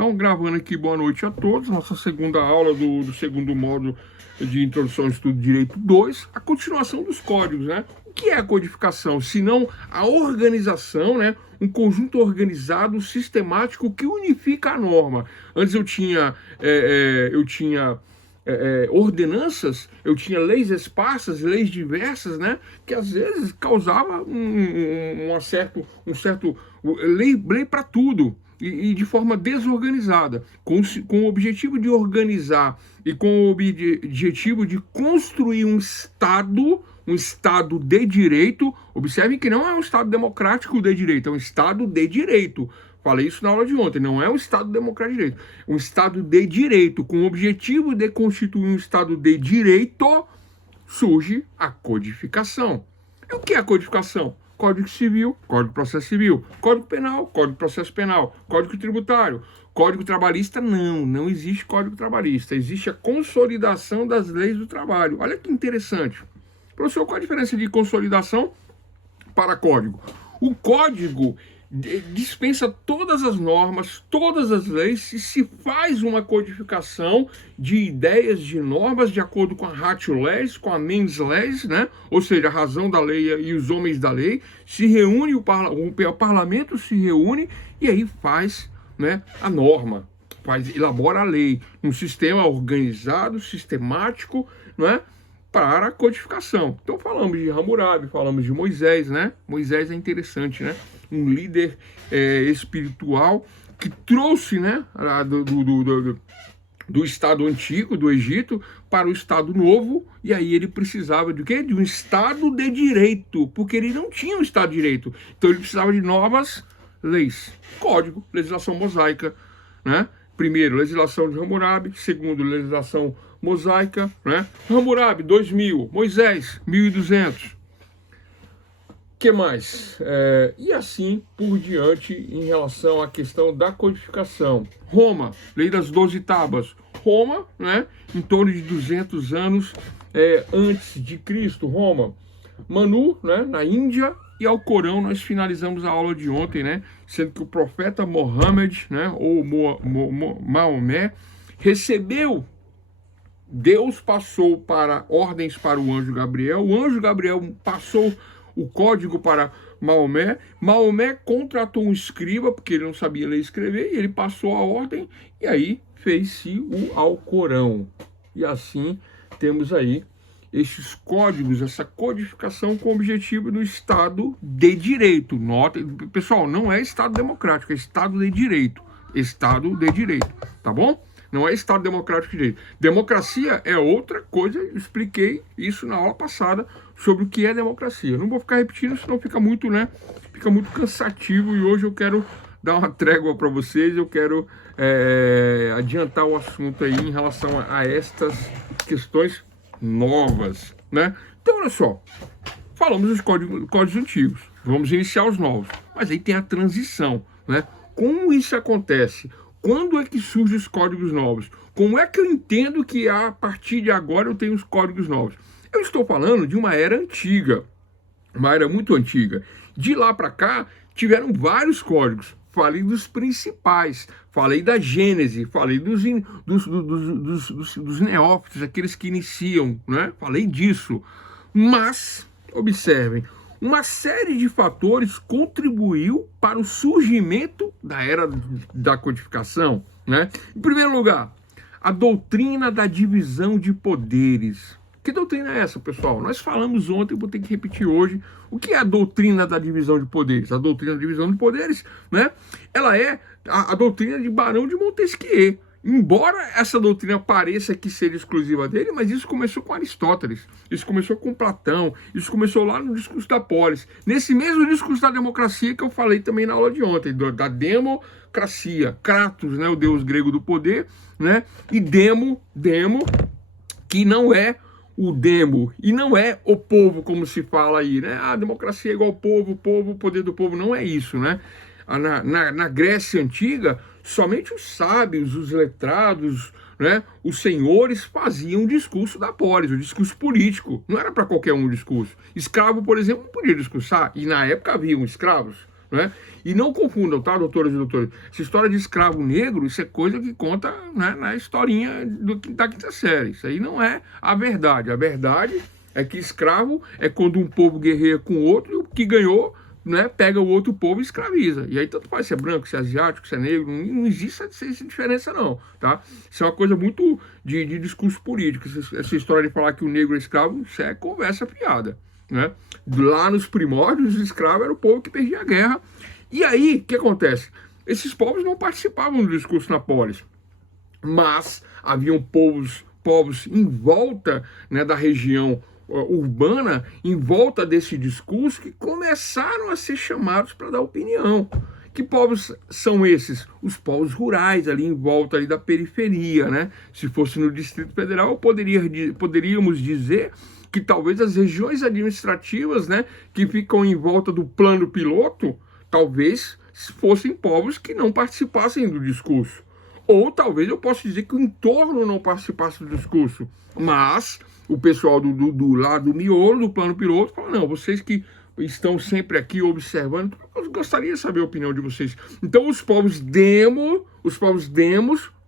Então, gravando aqui, boa noite a todos. Nossa segunda aula do segundo módulo de Introdução ao Estudo de Direito 2, a continuação dos códigos, né? O que é a codificação? Se não a organização, né? Um conjunto organizado, sistemático, que unifica a norma. Antes eu tinha ordenanças, eu tinha leis esparsas, leis diversas, né? Que às vezes causava um certo lei para tudo. E de forma desorganizada, com o objetivo de organizar e com o objetivo de construir um Estado de direito. Observem que não é um Estado democrático de direito, é um Estado de direito. Falei isso na aula de ontem, não é um Estado democrático de direito, um Estado de direito. Com o objetivo de constituir um Estado de direito, surge a codificação. E o que é a codificação? Código Civil, Código de Processo Civil, Código Penal, Código de Processo Penal, Código Tributário, Código Trabalhista. Não existe Código Trabalhista, existe a consolidação das leis do trabalho. Olha que interessante. Professor, qual a diferença de consolidação para código? O código dispensa todas as normas, todas as leis, e se faz uma codificação de ideias, de normas, de acordo com a ratio lex, com a mens lex, né? Ou seja, a razão da lei e os homens da lei, se reúne, o parlamento se reúne e aí faz, né, a norma, elabora a lei, num sistema organizado, sistemático, não é? Para a codificação. Então falamos de Hammurabi, falamos de Moisés, né? Moisés é interessante, né? Um líder espiritual que trouxe, né, do Estado antigo, do Egito, para o Estado novo, e aí ele precisava de quê? De um Estado de direito, porque ele não tinha um Estado de direito. Então ele precisava de novas leis. Código, legislação mosaica, né? Primeiro, legislação de Hammurabi. Segundo, legislação mosaica, né? Hammurabi, 2000. Moisés, 1200. Que mais? E assim por diante em relação à questão da codificação. Roma, lei das 12 tábuas. Roma, né? Em torno de 200 anos antes de Cristo, Roma. Manu, né? Na Índia. E ao Corão nós finalizamos a aula de ontem, né? Sendo que o profeta Mohammed, né? Ou Maomé, recebeu, Deus passou ordens para o anjo Gabriel passou o código para Maomé. Maomé contratou um escriba, porque ele não sabia ler e escrever, e ele passou a ordem, e aí fez-se o Alcorão. E assim temos aí esses códigos, essa codificação com o objetivo do Estado de Direito. Nota, pessoal, não é Estado democrático, é Estado de Direito. Estado de Direito, tá bom? Não é Estado democrático de direito. Democracia é outra coisa, eu expliquei isso na aula passada sobre o que é democracia. Não vou ficar repetindo, senão fica muito, né? Fica muito cansativo, e hoje eu quero dar uma trégua para vocês, eu quero adiantar o assunto aí em relação a estas questões novas, né? Então, olha só, falamos dos códigos antigos, vamos iniciar os novos, mas aí tem a transição, né? Como isso acontece? Quando é que surgem os códigos novos? Como é que eu entendo que a partir de agora eu tenho os códigos novos? Eu estou falando de uma era antiga, uma era muito antiga. De lá para cá, tiveram vários códigos. Falei dos principais, falei da Gênese, falei dos neófitos, aqueles que iniciam, né? Falei disso. Mas, observem, uma série de fatores contribuiu para o surgimento da era da codificação, né? Em primeiro lugar, a doutrina da divisão de poderes. Que doutrina é essa, pessoal? Nós falamos ontem, eu vou ter que repetir hoje. O que é a doutrina da divisão de poderes? A doutrina da divisão de poderes, né? Ela é a doutrina de Barão de Montesquieu. Embora essa doutrina pareça que seja exclusiva dele, mas isso começou com Aristóteles, isso começou com Platão, isso começou lá no discurso da polis. Nesse mesmo discurso da democracia que eu falei também na aula de ontem, da democracia. Kratos, né, o deus grego do poder, né? E demo, que não é o demo, e não é o povo, como se fala aí, né? A democracia é igual ao povo, o poder do povo. Não é isso, né? Na Grécia Antiga, somente os sábios, os letrados, né, os senhores faziam o discurso da polis, o discurso político. Não era para qualquer um o discurso. Escravo, por exemplo, não podia discursar, e na época haviam escravos, né? E não confundam, tá, doutoras e doutores? Essa história de escravo negro, isso é coisa que conta, né, na historinha da quinta série. Isso aí não é a verdade. A verdade é que escravo é quando um povo guerreia com o outro e o que ganhou, né, pega o outro povo e escraviza. E aí tanto faz se é branco, se é asiático, se é negro, não existe essa diferença não, tá? Isso é uma coisa muito de discurso político. Essa história de falar que o negro é escravo, isso é conversa fiada, né? Lá nos primórdios, os escravos era o povo que perdia a guerra. E aí, o que acontece? Esses povos não participavam do discurso na polis, mas haviam povos em volta, né, da região urbana, em volta desse discurso, que começaram a ser chamados para dar opinião. Que povos são esses? Os povos rurais, ali em volta ali da periferia, né? Se fosse no Distrito Federal, poderíamos dizer que talvez as regiões administrativas, né, que ficam em volta do plano piloto, talvez fossem povos que não participassem do discurso. Ou talvez eu possa dizer que o entorno não participasse do discurso. Mas o pessoal do lado do miolo, do plano piloto, fala, não, vocês que estão sempre aqui observando, eu gostaria de saber a opinião de vocês. Então os povos demos,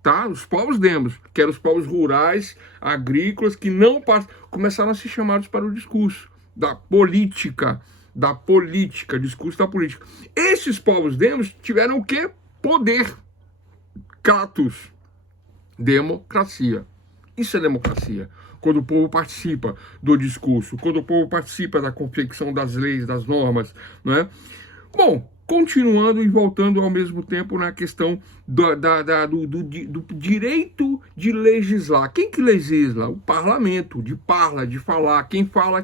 tá? Os povos demos, que eram os povos rurais, agrícolas, que não começaram a ser chamados para o discurso da política, discurso da política. Esses povos demos tiveram o quê? Poder. Kratos. Democracia. Isso é democracia. Quando o povo participa do discurso, quando o povo participa da confecção das leis, das normas, né? Bom, continuando e voltando ao mesmo tempo na questão do direito de legislar. Quem que legisla? O parlamento, de falar. Quem fala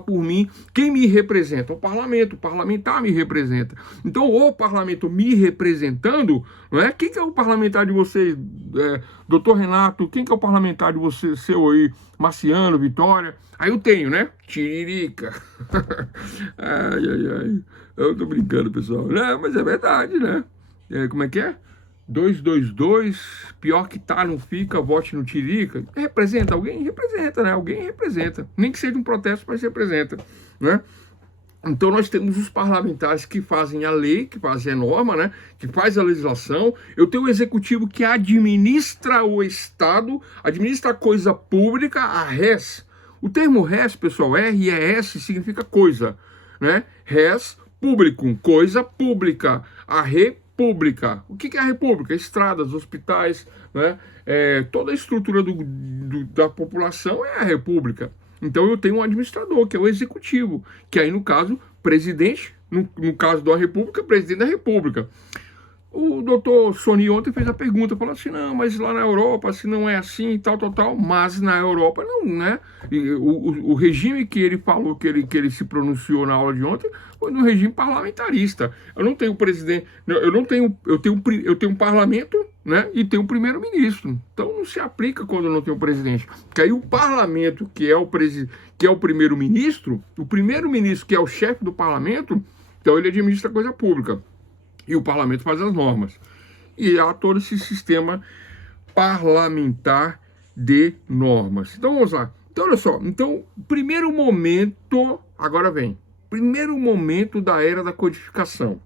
por mim, quem me representa? O parlamento, o parlamentar me representa. Então, o parlamento me representando, não é? Quem que é o parlamentar de vocês, doutor Renato? Quem que é o parlamentar de você, seu aí, Marciano, Vitória? Aí eu tenho, né? Tiririca. Ai. Eu tô brincando, pessoal. Não, mas é verdade, né? Como é que é? 222, pior que tá, não fica, vote no Tiririca. Representa alguém? Representa, né? Alguém representa. Nem que seja um protesto, mas representa, né? Então nós temos os parlamentares que fazem a lei, que fazem a norma, né? Que faz a legislação. Eu tenho o executivo que administra o Estado, administra a coisa pública, a res. O termo res, pessoal, R-E-S, significa coisa, né? Res, público, coisa pública, a república. O que é a república? Estradas, hospitais, né? Toda a estrutura da população é a república. Então eu tenho um administrador, que é o executivo, que aí no caso, presidente, no caso da república, presidente da república. O doutor Sony ontem fez a pergunta, falou assim, não, mas lá na Europa, se não é assim, tal, mas na Europa não, né? O regime que ele falou, que ele se pronunciou na aula de ontem, foi no regime parlamentarista. Eu não tenho presidente, eu tenho um parlamento, né? E tenho um primeiro-ministro. Então não se aplica quando não tem um presidente. Porque aí o parlamento, que é o primeiro-ministro, que é o chefe do parlamento, então ele administra a coisa pública. E o parlamento faz as normas. E há todo esse sistema parlamentar de normas. Então vamos lá. Então olha só. Então, primeiro momento, agora vem. Primeiro momento da era da codificação.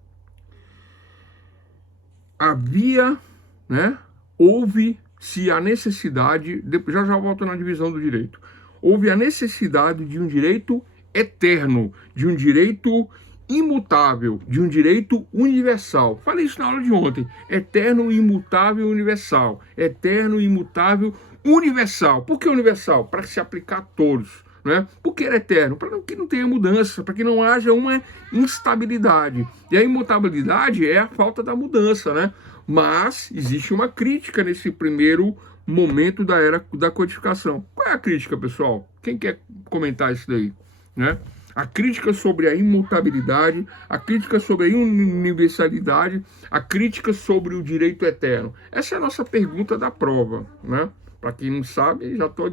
Houve-se a necessidade, já volto na divisão do direito. Houve a necessidade de um direito eterno, de um direito imutável, de um direito universal. Falei isso na aula de ontem. Eterno, imutável, universal. Eterno, imutável, universal. Por que universal? Para se aplicar a todos, né? Porque é eterno, para que não tenha mudança, para que não haja uma instabilidade. E a imutabilidade é a falta da mudança, né? Mas existe uma crítica nesse primeiro momento da era da codificação. Qual é a crítica, pessoal? Quem quer comentar isso daí, né? A crítica sobre a imutabilidade, a crítica sobre a universalidade, a crítica sobre o direito eterno. Essa é a nossa pergunta da prova, né? Para quem não sabe, já estou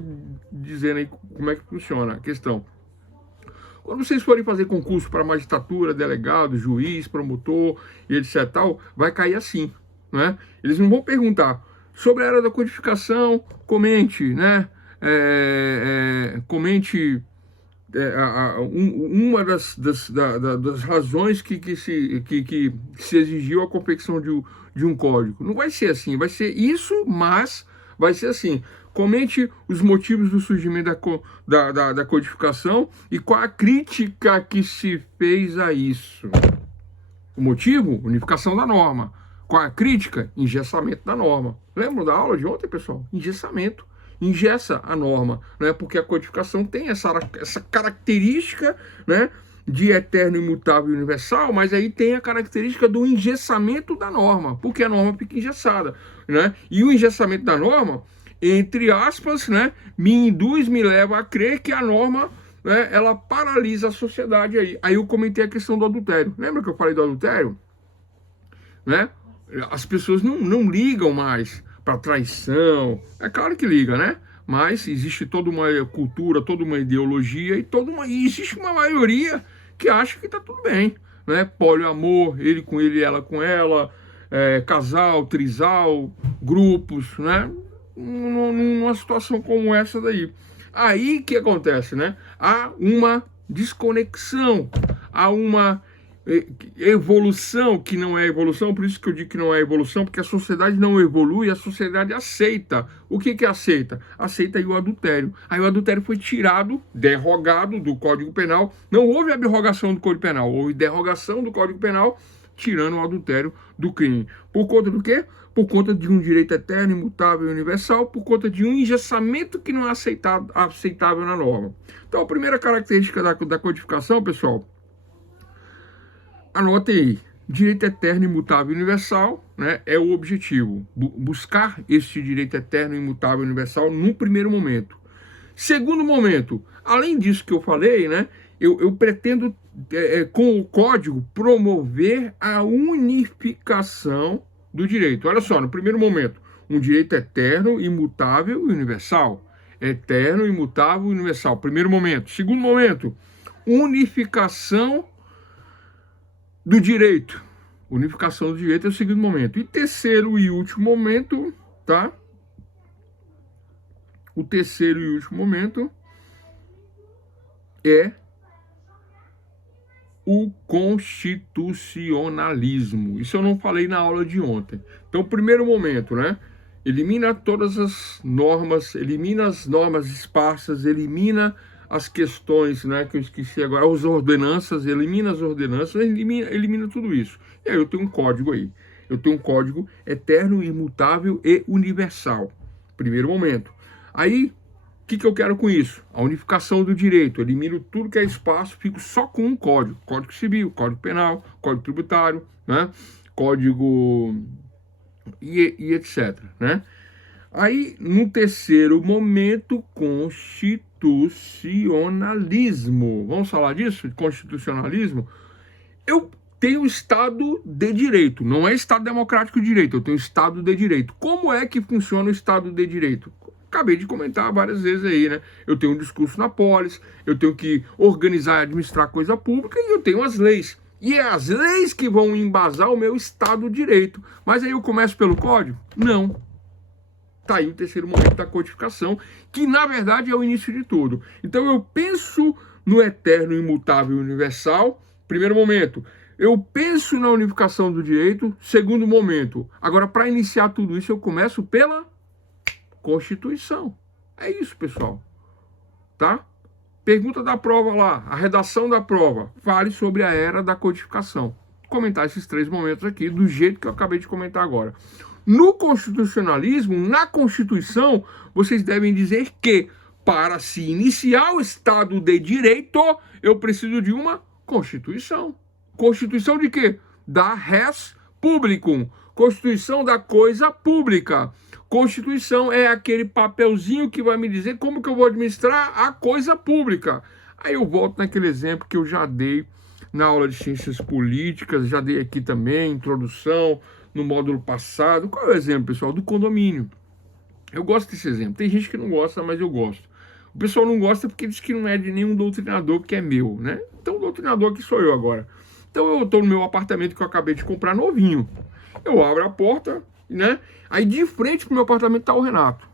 dizendo aí como é que funciona a questão. Quando vocês forem fazer concurso para magistratura, delegado, juiz, promotor e etc. tal, vai cair assim, né? Eles não vão perguntar sobre a era da codificação, comente, né? Comente uma das razões que se exigiu a confecção de um código. Não vai ser assim, vai ser isso, mas vai ser assim. Comente os motivos do surgimento da codificação e qual a crítica que se fez a isso. O motivo? Unificação da norma. Qual a crítica? Engessamento da norma. Lembra da aula de ontem, pessoal? Engessamento. Engessa a norma, né? Porque a codificação tem essa característica, né, de eterno, imutável e universal, mas aí tem a característica do engessamento da norma, porque a norma fica engessada, né? E o engessamento da norma, entre aspas, né, me leva a crer que a norma, né, ela paralisa a sociedade aí. Aí eu comentei a questão do adultério. Lembra que eu falei do adultério? Né? As pessoas não ligam mais para traição. É claro que liga, né? Mas existe toda uma cultura, toda uma ideologia e existe uma maioria que acha que tá tudo bem, né? Poliamor, ele com ele, ela com ela, casal, trisal, grupos, né? Numa situação como essa daí. Aí que acontece, né? Há uma desconexão, há uma evolução que não é evolução. Por isso que eu digo que não é evolução, porque a sociedade não evolui, a sociedade aceita. O que aceita? Aceita aí o adultério. Aí o adultério foi tirado, derrogado do Código Penal. Não houve abrogação do Código Penal, houve derrogação do Código Penal, tirando o adultério do crime. Por conta do quê? Por conta de um direito eterno, imutável e universal, por conta de um engessamento que não é aceitável na norma. Então, a primeira característica da codificação, pessoal, anote aí, direito eterno, imutável e universal, né, é o objetivo. Buscar este direito eterno, imutável e universal num primeiro momento. Segundo momento, além disso que eu falei, né, eu pretendo, com o código, promover a unificação do direito. Olha só, no primeiro momento, um direito eterno, imutável e universal. Eterno, imutável e universal. Primeiro momento. Segundo momento, unificação do direito. Unificação do direito é o segundo momento. E terceiro e último momento, tá? O terceiro e último momento é o constitucionalismo. Isso eu não falei na aula de ontem. Então, primeiro momento, né? Elimina todas as normas, elimina as normas esparsas, elimina as questões, né, que eu esqueci agora, as ordenanças, elimina tudo isso. E aí eu tenho um código aí. Eu tenho um código eterno, imutável e universal. Primeiro momento. Aí, o que eu quero com isso? A unificação do direito. Eu elimino tudo que é espaço, fico só com um código. Código Civil, Código Penal, Código Tributário, né? Código e etc, né? Aí, no terceiro momento, constitucionalismo. Vamos falar disso? Constitucionalismo? Eu tenho Estado de Direito. Não é Estado Democrático de Direito, eu tenho Estado de Direito. Como é que funciona o Estado de Direito? Acabei de comentar várias vezes aí, né? Eu tenho um discurso na polis, eu tenho que organizar e administrar coisa pública e eu tenho as leis. E é as leis que vão embasar o meu Estado de Direito. Mas aí eu começo pelo código? Não. Tá aí o terceiro momento da codificação, que na verdade é o início de tudo. Então eu penso no eterno, imutável e universal, primeiro momento. Eu penso na unificação do direito, segundo momento. Agora, para iniciar tudo isso, eu começo pela Constituição. É isso, pessoal. Tá? Pergunta da prova lá, a redação da prova. Fale sobre a era da codificação. Vou comentar esses três momentos aqui, do jeito que eu acabei de comentar agora. No constitucionalismo, na Constituição, vocês devem dizer que, para se iniciar o Estado de Direito, eu preciso de uma Constituição. Constituição de quê? Da res publicum. Constituição da coisa pública. Constituição é aquele papelzinho que vai me dizer como que eu vou administrar a coisa pública. Aí eu volto naquele exemplo que eu já dei na aula de Ciências Políticas, já dei aqui também, introdução, no módulo passado. Qual é o exemplo, pessoal? Do condomínio. Eu gosto desse exemplo. Tem gente que não gosta, mas eu gosto. O pessoal não gosta porque diz que não é de nenhum doutrinador, porque é meu, né? Então o doutrinador aqui sou eu agora. Então eu estou no meu apartamento que eu acabei de comprar novinho. Eu abro a porta, né? Aí de frente pro meu apartamento tá o Renato.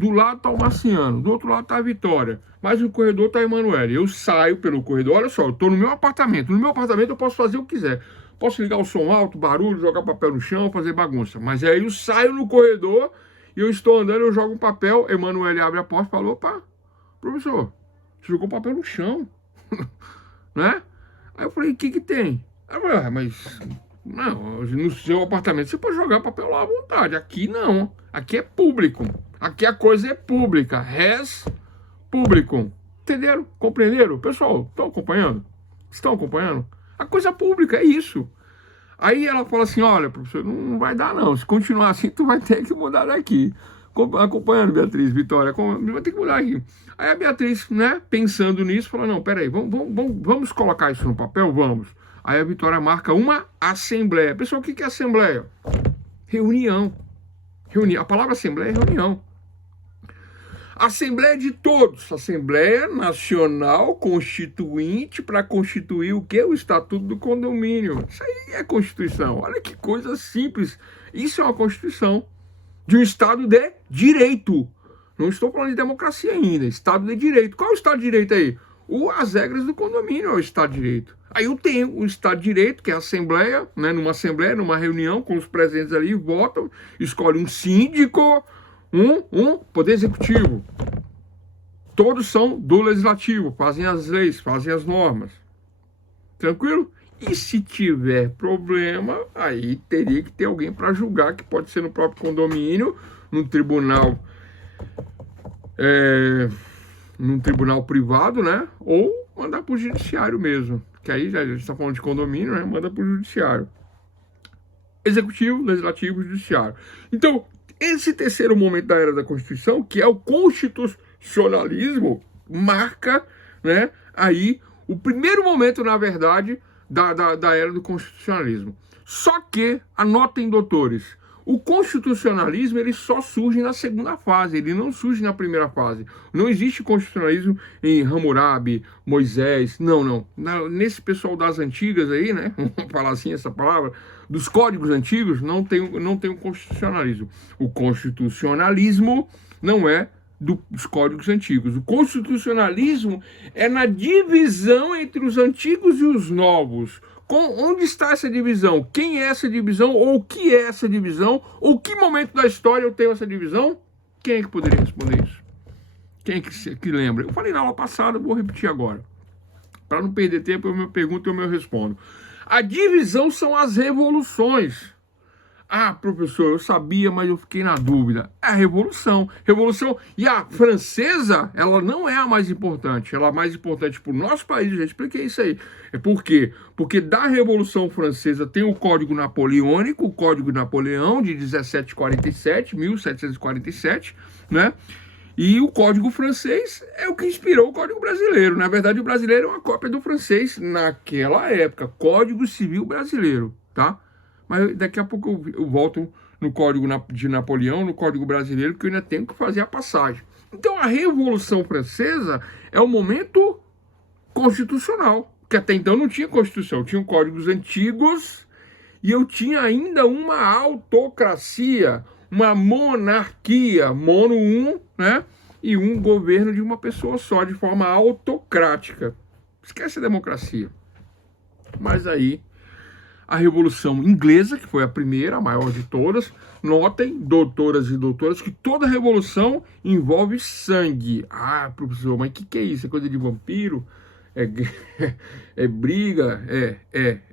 Do lado tá o Marciano, do outro lado tá a Vitória, mas no corredor tá a Emanuele. Eu saio pelo corredor, olha só, eu tô no meu apartamento. No meu apartamento eu posso fazer o que quiser. Posso ligar o som alto, barulho, jogar papel no chão, fazer bagunça. Mas aí eu saio no corredor e eu estou andando, eu jogo um papel, Emanuele abre a porta e fala, opa, professor, você jogou papel no chão, né? Aí eu falei, o que que tem? Ela falou, mas não, no seu apartamento você pode jogar papel lá à vontade. Aqui não, aqui é público. Aqui a coisa é pública, res publicum. Entenderam? Compreenderam? Pessoal, estão acompanhando? Estão acompanhando? A coisa pública é isso. Aí ela fala assim, olha, professor, não vai dar não. Se continuar assim, tu vai ter que mudar daqui. Acompanhando, Beatriz, Vitória, vai ter que mudar aqui. Aí a Beatriz, né, pensando nisso, fala, não, peraí, vamos colocar isso no papel? Vamos. Aí a Vitória marca uma assembleia. Pessoal, o que é assembleia? Reunião. A palavra assembleia é reunião. Assembleia de todos, Assembleia Nacional Constituinte para constituir o que? O Estatuto do Condomínio. Isso aí é Constituição. Olha que coisa simples. Isso é uma Constituição de um Estado de Direito. Não estou falando de democracia ainda. Estado de Direito. Qual é o Estado de Direito aí? As regras do condomínio é o Estado de Direito. Aí eu tenho o Estado de Direito, que é a Assembleia, né? Numa Assembleia, numa reunião com os presentes ali, votam, escolhe um síndico, um poder executivo. Todos são do legislativo, fazem as leis, fazem as normas. Tranquilo? E se tiver problema, aí teria que ter alguém para julgar, que pode ser no próprio condomínio, num tribunal privado, né? Ou mandar para o judiciário mesmo. Que aí já está falando de condomínio, né? Manda para o judiciário. Executivo, legislativo, judiciário. Então, esse terceiro momento da era da Constituição, que é o constitucionalismo, marca, né, aí o primeiro momento, na verdade, da era do constitucionalismo. Só que, anotem, doutores, o constitucionalismo ele só surge na segunda fase, ele não surge na primeira fase. Não existe constitucionalismo em Hammurabi, Moisés, não. Nesse pessoal das antigas aí, né, vamos falar assim essa palavra, dos códigos antigos, não tem o constitucionalismo. O constitucionalismo não é dos códigos antigos. O constitucionalismo é na divisão entre os antigos e os novos. Onde está essa divisão? Quem é essa divisão? Ou o que é essa divisão? Ou que momento da história eu tenho essa divisão? Quem é que poderia responder isso? Quem é que lembra? Eu falei na aula passada, vou repetir agora. Para não perder tempo, eu me pergunto e eu respondo. A divisão são as revoluções. Ah, professor, eu sabia, mas eu fiquei na dúvida. É a revolução. E a francesa, ela não é a mais importante. Ela é a mais importante para o nosso país. Eu já expliquei isso aí. É por quê? Porque da Revolução Francesa tem o Código Napoleônico, o Código Napoleão de 1747, né? E o Código Francês é o que inspirou o Código Brasileiro. Na verdade, o brasileiro é uma cópia do francês naquela época. Código Civil Brasileiro, tá? Mas daqui a pouco eu volto no Código de Napoleão, no Código Brasileiro, que eu ainda tenho que fazer a passagem. Então, a Revolução Francesa é um momento constitucional, que até então não tinha Constituição, tinham códigos antigos e eu tinha ainda uma autocracia, uma monarquia, mono né? E um governo de uma pessoa só, de forma autocrática. Esquece a democracia. Mas aí a Revolução Inglesa, que foi a primeira, a maior de todas. Notem, doutoras e doutores, que toda revolução envolve sangue. Ah, professor, mas o que é isso? É coisa de vampiro? É briga?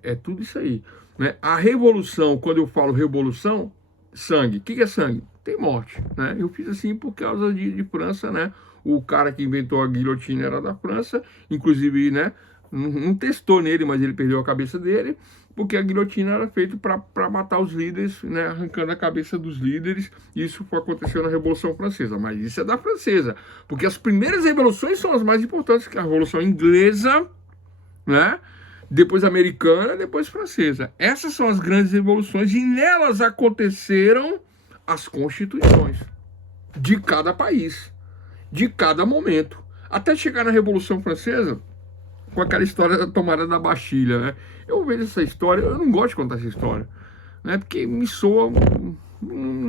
É tudo isso aí. Né? A revolução, quando eu falo revolução, sangue. O que é sangue? Tem morte. Né? Eu fiz assim por causa de França, né? O cara que inventou a guilhotina era da França, inclusive, né? Não testou nele, mas ele perdeu a cabeça dele, porque a guilhotina era feita para matar os líderes, né, arrancando a cabeça dos líderes. Isso aconteceu na Revolução Francesa, mas isso é da francesa, porque as primeiras revoluções são as mais importantes, que é a Revolução Inglesa, né, depois americana, depois francesa. Essas são as grandes revoluções e nelas aconteceram as constituições de cada país, de cada momento, até chegar na Revolução Francesa, com aquela história da tomada da Bastilha, né? Eu vejo essa história, eu não gosto de contar essa história, né? Porque não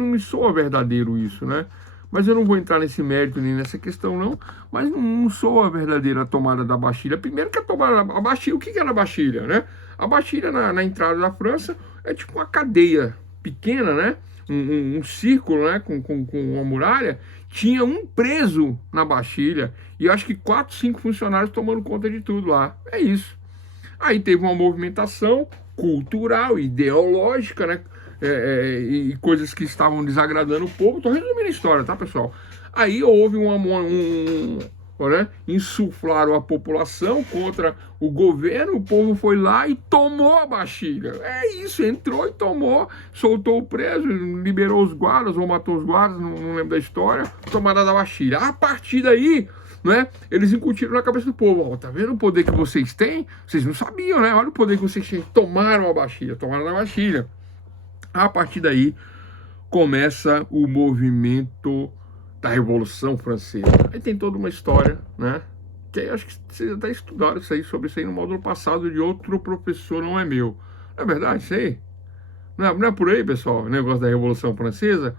me soa verdadeiro isso, né? Mas eu não vou entrar nesse mérito nem nessa questão, não. Mas não sou a verdadeira tomada da Bastilha. Primeiro que a tomada da Bastilha, o que era a Bastilha, né? A Bastilha, na entrada da França, é tipo uma cadeia pequena, né? Um círculo, né? Com uma muralha. Tinha um preso na Bastilha. E eu acho que 4, 5 funcionários tomando conta de tudo lá. É isso. Aí teve uma movimentação cultural, ideológica, né? E coisas que estavam desagradando o povo. Estou resumindo a história, tá, pessoal? Aí houve né? Insuflaram a população contra o governo, o povo foi lá e tomou a Bastilha. É isso, entrou e tomou, soltou o preso, liberou os guardas, ou matou os guardas, não lembro da história, tomada da Bastilha. A partir daí, né, eles incutiram na cabeça do povo, ó, tá vendo o poder que vocês têm? Vocês não sabiam, né? Olha o poder que vocês têm. Tomaram a Bastilha, tomaram a Bastilha. A partir daí, começa o movimento da Revolução Francesa. Aí tem toda uma história, né? Que aí acho que vocês até estudaram sobre isso aí no módulo passado de outro professor, não é meu. Não é verdade isso aí? Não é por aí, pessoal, o negócio da Revolução Francesa?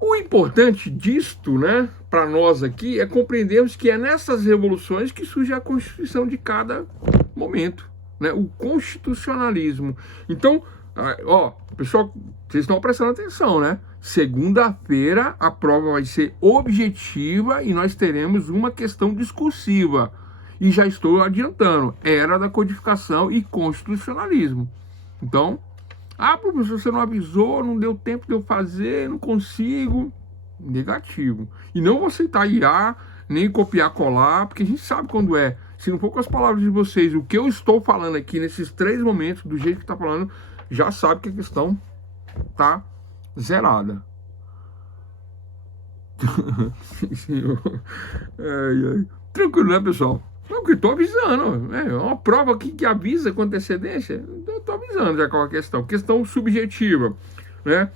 O importante disto, né, para nós aqui, é compreendermos que é nessas revoluções que surge a Constituição de cada momento, né? O constitucionalismo. Então, ó, pessoal, vocês estão prestando atenção, né? Segunda-feira a prova vai ser objetiva e nós teremos uma questão discursiva. E já estou adiantando, era da codificação e constitucionalismo. Então, professor, você não avisou, não deu tempo de eu fazer, não consigo. Negativo. E não vou aceitar IA, nem copiar, colar, porque a gente sabe quando é. Se não for com as palavras de vocês, o que eu estou falando aqui nesses 3 momentos, do jeito que está falando, já sabe que a questão tá zerada. Tranquilo, né, pessoal? Não, porque eu tô avisando. É uma prova aqui que avisa com antecedência. Eu tô avisando já qual é a questão. Questão subjetiva, né?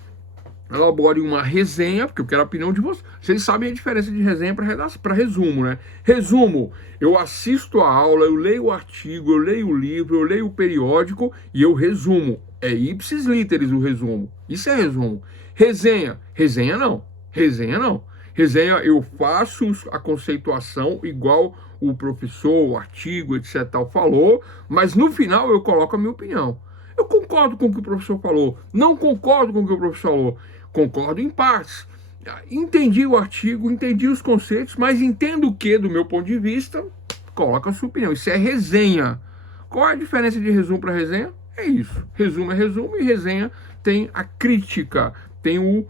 Elabore uma resenha, porque eu quero a opinião de vocês. Vocês sabem a diferença de resenha para resumo, né? Resumo, eu assisto a aula, eu leio o artigo, eu leio o livro, eu leio o periódico e eu resumo. É ipsis literis o resumo. Isso é resumo. Resenha não. Resenha, eu faço a conceituação igual o professor, o artigo, etc. falou, mas no final eu coloco a minha opinião. Eu concordo com o que o professor falou, não concordo com o que o professor falou, concordo em partes. Entendi o artigo, entendi os conceitos, mas entendo o que, do meu ponto de vista, coloca a sua opinião. Isso é resenha. Qual é a diferença de resumo para resenha? É isso. Resumo é resumo e resenha tem a crítica, tem o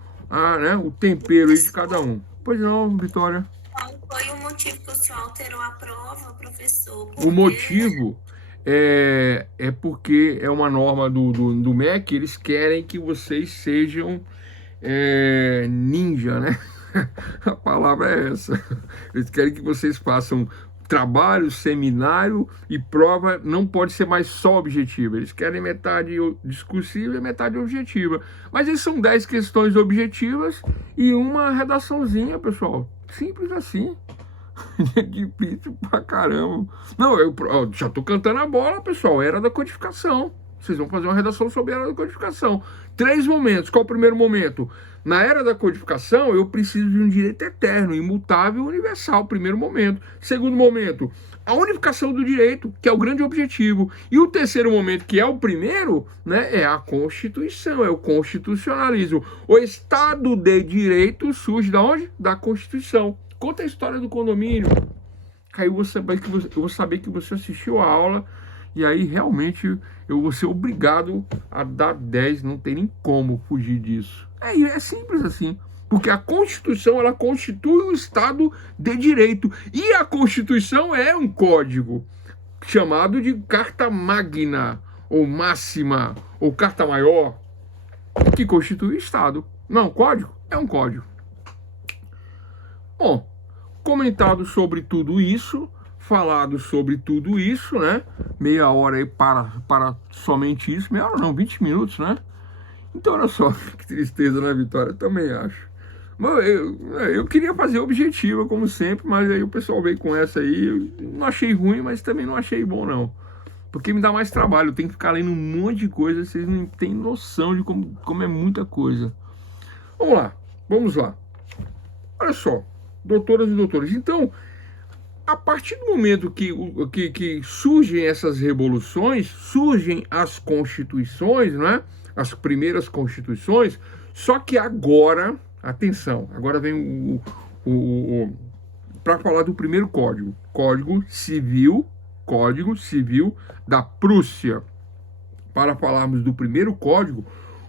tempero aí de cada um. Pois não, Vitória? Qual foi o motivo que o senhor alterou a prova, professor? O motivo é porque é uma norma do MEC, eles querem que vocês sejam ninja, né? A palavra é essa. Eles querem que vocês façam trabalho, seminário e prova, não pode ser mais só objetiva. Eles querem metade discursiva e metade objetiva. Mas esses são 10 questões objetivas e uma redaçãozinha, pessoal. Simples assim. Difícil pra caramba. Não, eu já tô cantando a bola, pessoal. Era da codificação. Vocês vão fazer uma redação sobre a era da codificação. 3 momentos. Qual o primeiro momento? Na era da codificação, eu preciso de um direito eterno, imutável, universal. Primeiro momento. Segundo momento, a unificação do direito, que é o grande objetivo. E o terceiro momento, que é o primeiro, né, é a Constituição, é o constitucionalismo. O Estado de Direito surge da onde? Da Constituição. Conta a história do condomínio. Aí eu vou saber que você assistiu a aula e aí realmente eu vou ser obrigado a dar 10, não tem nem como fugir disso. É simples assim, porque a Constituição, ela constitui o Estado de Direito e a Constituição é um código chamado de Carta Magna, ou Máxima, ou Carta Maior, que constitui o Estado. Não, código? É um código. Bom, comentado sobre tudo isso, falado sobre tudo isso, né? Meia hora aí para somente isso. Meia hora não, 20 minutos, né? Então, olha só, que tristeza, né, Vitória? Eu também acho. Mas eu queria fazer objetiva, como sempre, mas aí o pessoal veio com essa aí. Eu não achei ruim, mas também não achei bom, não. Porque me dá mais trabalho, eu tenho que ficar lendo um monte de coisa, vocês não têm noção de como é muita coisa. Vamos lá. Olha só, doutoras e doutores. Então, a partir do momento que surgem essas revoluções, surgem as constituições, não é? As primeiras constituições, só que agora, atenção, agora vem para falar do primeiro código, Código Civil da Prússia. Para falarmos do primeiro código,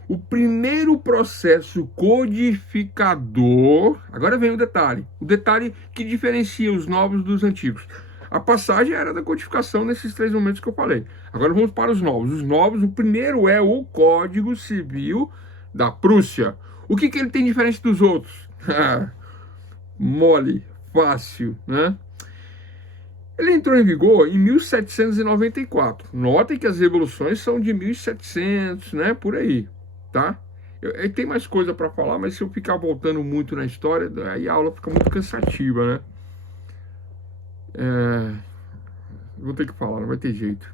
o primeiro processo codificador, agora vem o detalhe que diferencia os novos dos antigos. A passagem era da codificação nesses três momentos que eu falei. Agora vamos para os novos. Os novos, o primeiro é o Código Civil da Prússia. O que ele tem diferente dos outros? Mole, fácil, né? Ele entrou em vigor em 1794. Notem que as revoluções são de 1700, né? Por aí, tá? Tem mais coisa para falar, mas se eu ficar voltando muito na história, aí a aula fica muito cansativa, né? Vou ter que falar, não vai ter jeito.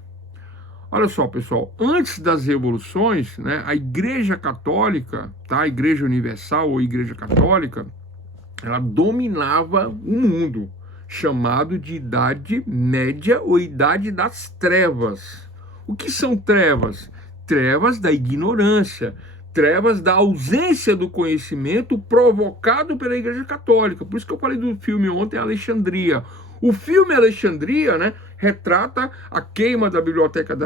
Olha só, pessoal, antes das revoluções, né, a Igreja Católica, tá? A Igreja Universal ou Igreja Católica, ela dominava o mundo, chamado de Idade Média ou Idade das Trevas. O que são trevas? Trevas da ignorância, trevas da ausência do conhecimento provocado pela Igreja Católica. Por isso que eu falei do filme ontem, Alexandria. O filme Alexandria, né, retrata a queima da biblioteca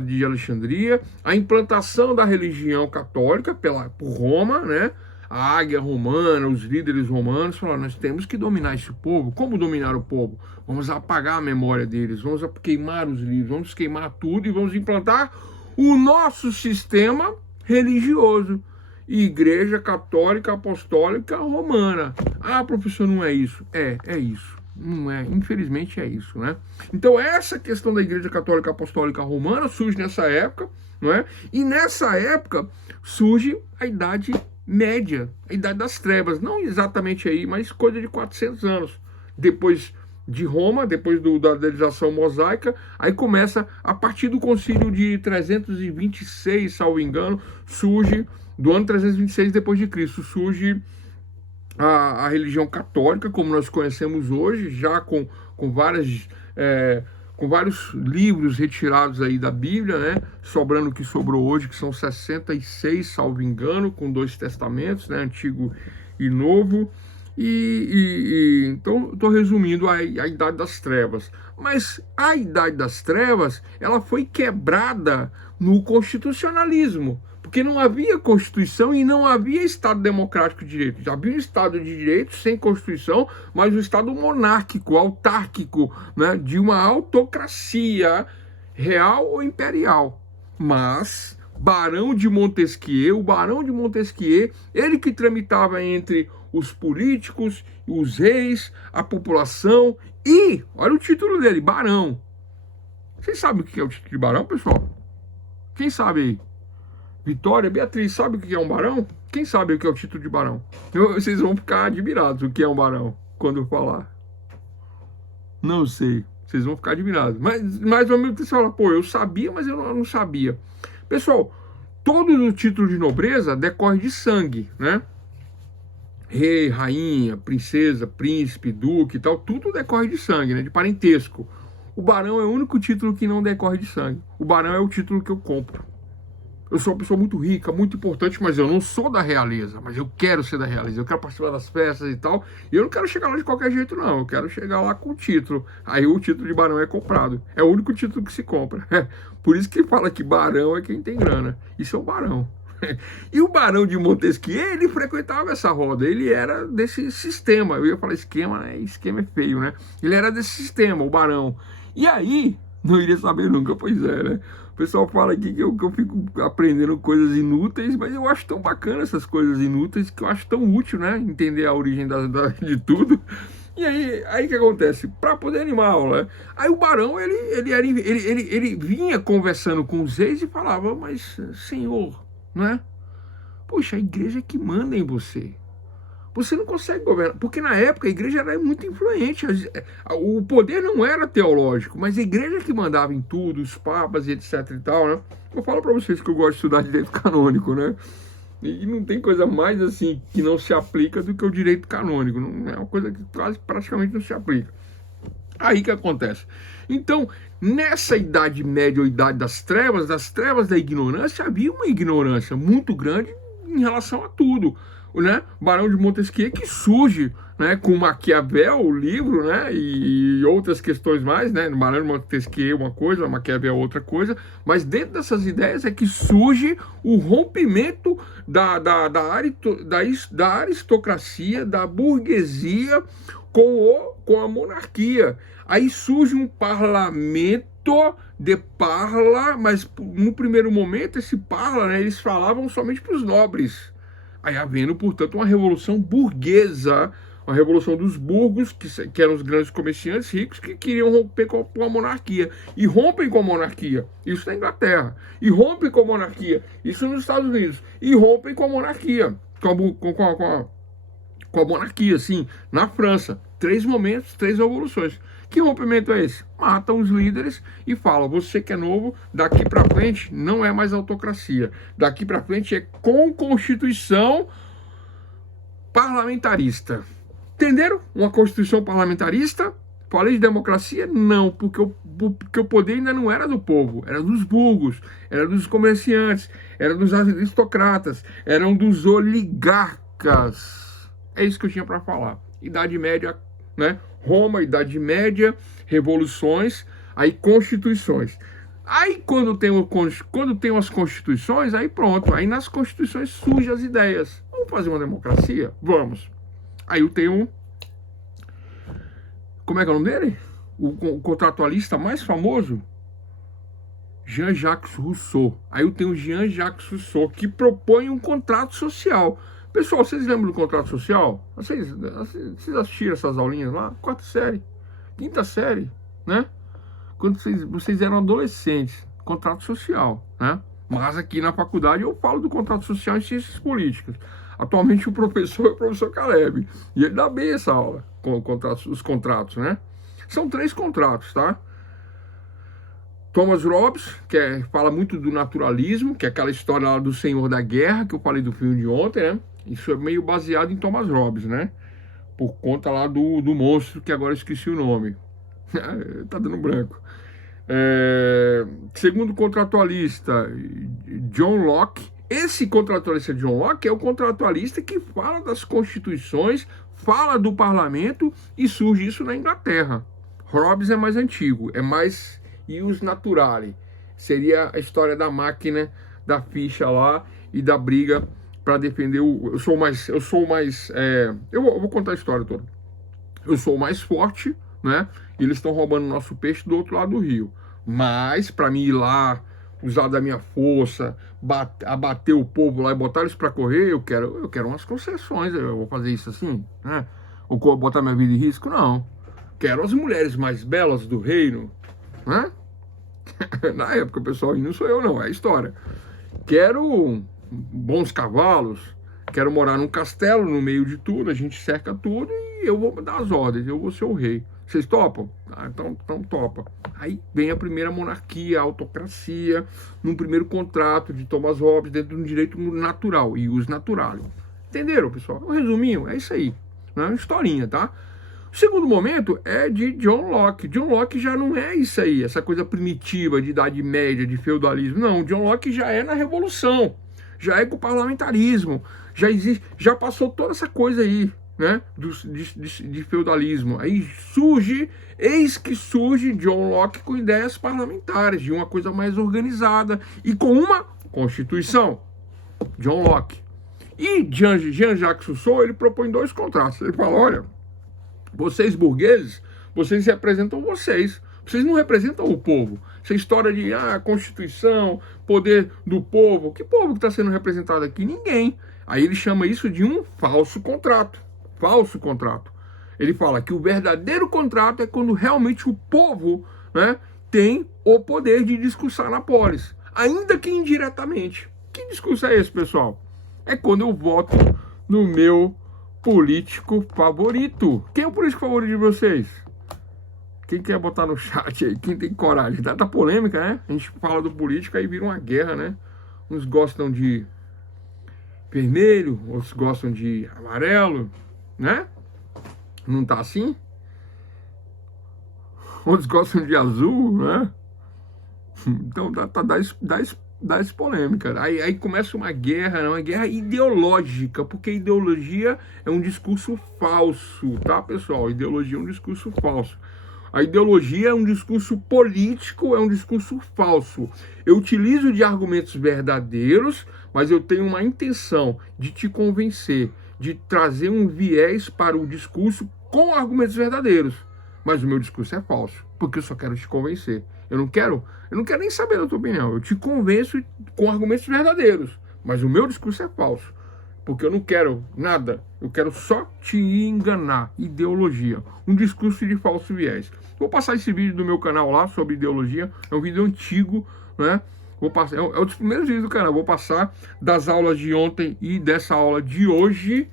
de Alexandria, a implantação da religião católica por Roma, né? A águia romana, os líderes romanos falaram, nós temos que dominar esse povo. Como dominar o povo? Vamos apagar a memória deles, vamos queimar os livros, vamos queimar tudo e vamos implantar o nosso sistema religioso. Igreja Católica Apostólica Romana. Ah, professor, não é isso. É isso. Não é, infelizmente é isso, né? Então essa questão da Igreja Católica Apostólica Romana surge nessa época, não é? E nessa época surge a Idade Média, a Idade das Trevas, não exatamente aí, mas coisa de 400 anos. Depois de Roma, depois da legislação mosaica, aí começa, a partir do concílio de 326, salvo engano, surge, do ano 326 depois de Cristo, surge a religião católica, como nós conhecemos hoje, já com vários livros retirados aí da Bíblia, né? Sobrando o que sobrou hoje, que são 66, salvo engano, com 2 testamentos, né? Antigo e Novo. Então, estou resumindo a Idade das Trevas. Mas a Idade das Trevas, ela foi quebrada no constitucionalismo, porque não havia Constituição e não havia Estado Democrático de Direito. Já havia um Estado de Direito sem Constituição, mas um Estado monárquico, autárquico, né, de uma autocracia real ou imperial. Mas Barão de Montesquieu, ele que tramitava entre os políticos, os reis, a população e, olha o título dele, barão. Vocês sabem o que é o título de barão, pessoal? Quem sabe aí? Vitória, Beatriz, sabe o que é um barão? Quem sabe o que é o título de barão? Vocês vão ficar admirados o que é um barão quando eu falar. Não sei, vocês vão ficar admirados. Mas ao mesmo tempo você fala, pô, eu sabia, mas eu não sabia. Pessoal, todo o título de nobreza decorre de sangue, né? Rei, rainha, princesa, príncipe, duque e tal, tudo decorre de sangue, né? De parentesco. O barão é o único título que não decorre de sangue. O barão é o título que eu compro. Eu sou uma pessoa muito rica, muito importante, mas eu não sou da realeza, mas eu quero ser da realeza, eu quero participar das festas e tal, e eu não quero chegar lá de qualquer jeito não, eu quero chegar lá com o título. Aí o título de barão é comprado, é o único título que se compra. Por isso que fala que barão é quem tem grana, isso é o barão. E o Barão de Montesquieu, ele frequentava essa roda, ele era desse sistema, eu ia falar esquema, né? Esquema é feio, né? Ele era desse sistema, o barão. E aí, não iria saber nunca, pois é, né? O pessoal fala aqui que eu fico aprendendo coisas inúteis, mas eu acho tão bacana essas coisas inúteis, que eu acho tão útil, né? Entender a origem de tudo. E aí o que acontece? Para poder animar a aula, né? Aí o barão, ele vinha conversando com os reis e falava, mas senhor, não é? Poxa, a igreja é que manda em você. Você não consegue governar, porque na época a igreja era muito influente, o poder não era teológico, mas a igreja que mandava em tudo, os papas e etc e tal, né? Eu falo para vocês que eu gosto de estudar direito canônico, né? E não tem coisa mais assim que não se aplica do que o direito canônico. Não é uma coisa que quase praticamente não se aplica. Aí que acontece. Então, nessa Idade Média ou Idade das trevas da ignorância, havia uma ignorância muito grande em relação a tudo, né? Barão de Montesquieu que surge, né, com Maquiavel, o livro, né, e outras questões mais, né? Barão de Montesquieu uma coisa, Maquiavel outra coisa, mas dentro dessas ideias é que surge o rompimento da aristocracia, da burguesia com a monarquia. Aí surge um parlamento de parla, mas no primeiro momento esse parla, né, eles falavam somente para os nobres. Aí havendo, portanto, uma revolução burguesa, uma revolução dos burgos, que eram os grandes comerciantes ricos, que queriam romper com a monarquia. E rompem com a monarquia. Isso na Inglaterra. E rompem com a monarquia. Isso nos Estados Unidos. E rompem com a monarquia. Com a monarquia, sim. Na França. 3 momentos, 3 revoluções. Que rompimento é esse? Matam os líderes e falam, você que é novo, daqui para frente não é mais autocracia. Daqui para frente é com constituição parlamentarista. Entenderam? Uma constituição parlamentarista? Falei de democracia? Não, porque o poder ainda não era do povo, era dos burgos, era dos comerciantes, era dos aristocratas, eram dos oligarcas. É isso que eu tinha para falar. Idade Média, né? Roma, Idade Média, revoluções, aí constituições. Aí quando tem as constituições, aí pronto, aí nas constituições surgem as ideias. Vamos fazer uma democracia? Vamos. Aí eu tenho como é que é o nome dele? O contratualista mais famoso? Jean-Jacques Rousseau. Aí eu tenho Jean-Jacques Rousseau, que propõe um contrato social. Pessoal, vocês lembram do contrato social? Vocês assistiram essas aulinhas lá? 4ª série, 5ª série, né? Quando vocês eram adolescentes. Contrato social, né? Mas aqui na faculdade eu falo do contrato social em ciências políticas. Atualmente o professor é o professor Caleb. E ele dá bem essa aula, com os contratos, né? São 3 contratos, tá? Thomas Hobbes, fala muito do naturalismo, que é aquela história lá do Senhor da Guerra, que eu falei do filme de ontem, né? Isso é meio baseado em Thomas Hobbes, né? Por conta lá do monstro, que agora eu esqueci o nome. Tá dando branco. Segundo contratualista, John Locke. Esse contratualista John Locke é o contratualista que fala das constituições, fala do parlamento e surge isso na Inglaterra. Hobbes é mais antigo, é mais ius naturale. Seria a história da máquina, da ficha lá e da briga para defender eu vou contar a história toda. Eu sou o mais forte, né? E eles estão roubando o nosso peixe do outro lado do rio. Mas para mim ir lá, usar da minha força, abater o povo lá e botar eles para correr, eu quero umas concessões. Eu vou fazer isso assim, né? Ou botar minha vida em risco? Não. Quero as mulheres mais belas do reino, né? Na época, pessoal, não sou eu não, é a história. Quero bons cavalos, quero morar num castelo no meio de tudo, a gente cerca tudo e eu vou dar as ordens, eu vou ser o rei. Vocês topam? Então topa. Aí vem a primeira monarquia, a autocracia, num primeiro contrato de Thomas Hobbes, dentro de um direito natural, ius naturale. Entenderam, pessoal? Um resuminho, é isso aí. Não é uma historinha, tá? O segundo momento é de John Locke. John Locke já não é isso aí, essa coisa primitiva de Idade Média, de feudalismo. Não, John Locke já é na Revolução, já é com o parlamentarismo, já existe, já passou toda essa coisa aí, né, de feudalismo. Aí eis que surge John Locke com ideias parlamentares, de uma coisa mais organizada e com uma Constituição. John Locke. E Jean-Jacques Rousseau, ele propõe 2 contratos. Ele fala, olha, vocês burgueses, vocês representam vocês não representam o povo. Essa história de Constituição, poder do povo, que povo que está sendo representado aqui? Ninguém. Aí ele chama isso de um falso contrato. Falso contrato. Ele fala que o verdadeiro contrato é quando realmente o povo, né, tem o poder de discursar na polis, ainda que indiretamente. Que discurso é esse, pessoal? É quando eu voto no meu político favorito. Quem é o político favorito de vocês? Quem quer botar no chat aí? Quem tem coragem? Dá polêmica, né? A gente fala do político, aí vira uma guerra, né? Uns gostam de vermelho, outros gostam de amarelo, né? Não tá assim? Outros gostam de azul, né? Então dá essa polêmica. Aí começa uma guerra ideológica, porque ideologia é um discurso falso, tá, pessoal? Ideologia é um discurso falso. A ideologia é um discurso político, é um discurso falso. Eu utilizo de argumentos verdadeiros, mas eu tenho uma intenção de te convencer, de trazer um viés para o discurso com argumentos verdadeiros. Mas o meu discurso é falso, porque eu só quero te convencer. Eu não quero nem saber da tua opinião. Eu te convenço com argumentos verdadeiros, mas o meu discurso é falso, porque eu não quero nada. Eu quero só te enganar. Ideologia, um discurso de falso viés. Vou passar esse vídeo do meu canal lá sobre ideologia. É um vídeo antigo, né? Vou passar, é um dos primeiros vídeos do canal. Vou passar das aulas de ontem e dessa aula de hoje.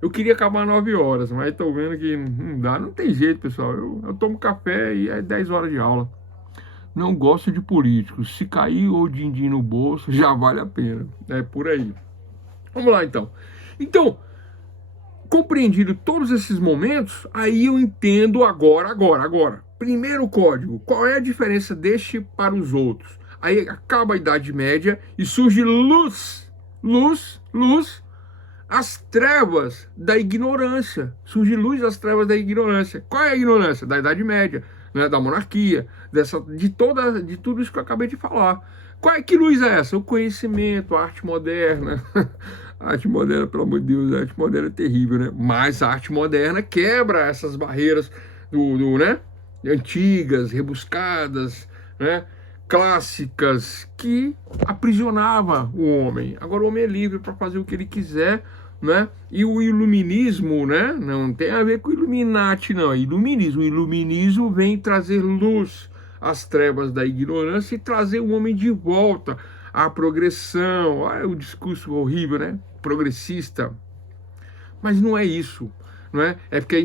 Eu queria acabar 9 horas, mas tô vendo que não dá, não tem jeito, pessoal. Eu tomo café e é 10 horas de aula. Não gosto de políticos. Se cair o din-din no bolso, já vale a pena. É por aí. Vamos lá, então. Então, compreendido todos esses momentos, aí eu entendo agora. Primeiro código. Qual é a diferença deste para os outros? Aí acaba a Idade Média e surge luz, as trevas da ignorância. Surge luz das trevas da ignorância. Qual é a ignorância? Da Idade Média, né? Da monarquia, de tudo isso que eu acabei de falar. Que luz é essa? O conhecimento, a arte moderna. A arte moderna, pelo amor de Deus, a arte moderna é terrível, né? Mas a arte moderna quebra essas barreiras né? Antigas, rebuscadas, né? Clássicas, que aprisionava o homem. Agora o homem é livre para fazer o que ele quiser, né? E o iluminismo, né? Não tem a ver com Illuminati, não. É iluminismo. O iluminismo vem trazer luz às trevas da ignorância e trazer o homem de volta à progressão. Olha o discurso horrível, né? Progressista. Mas não é isso, não é? É porque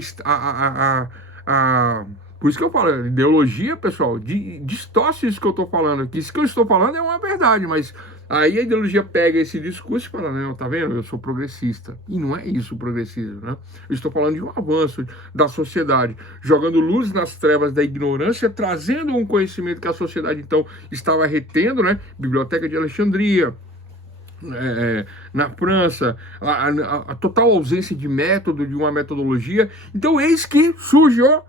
por isso que eu falo, ideologia, pessoal, distorce isso que eu estou falando aqui. Isso que eu estou falando é uma verdade, mas aí a ideologia pega esse discurso e fala, não, tá vendo? Eu sou progressista. E não é isso o progressismo, né? Eu estou falando de um avanço da sociedade, jogando luz nas trevas da ignorância, trazendo um conhecimento que a sociedade, então, estava retendo, né? Biblioteca de Alexandria, na França, a total ausência de método, de uma metodologia. Então, eis que surge o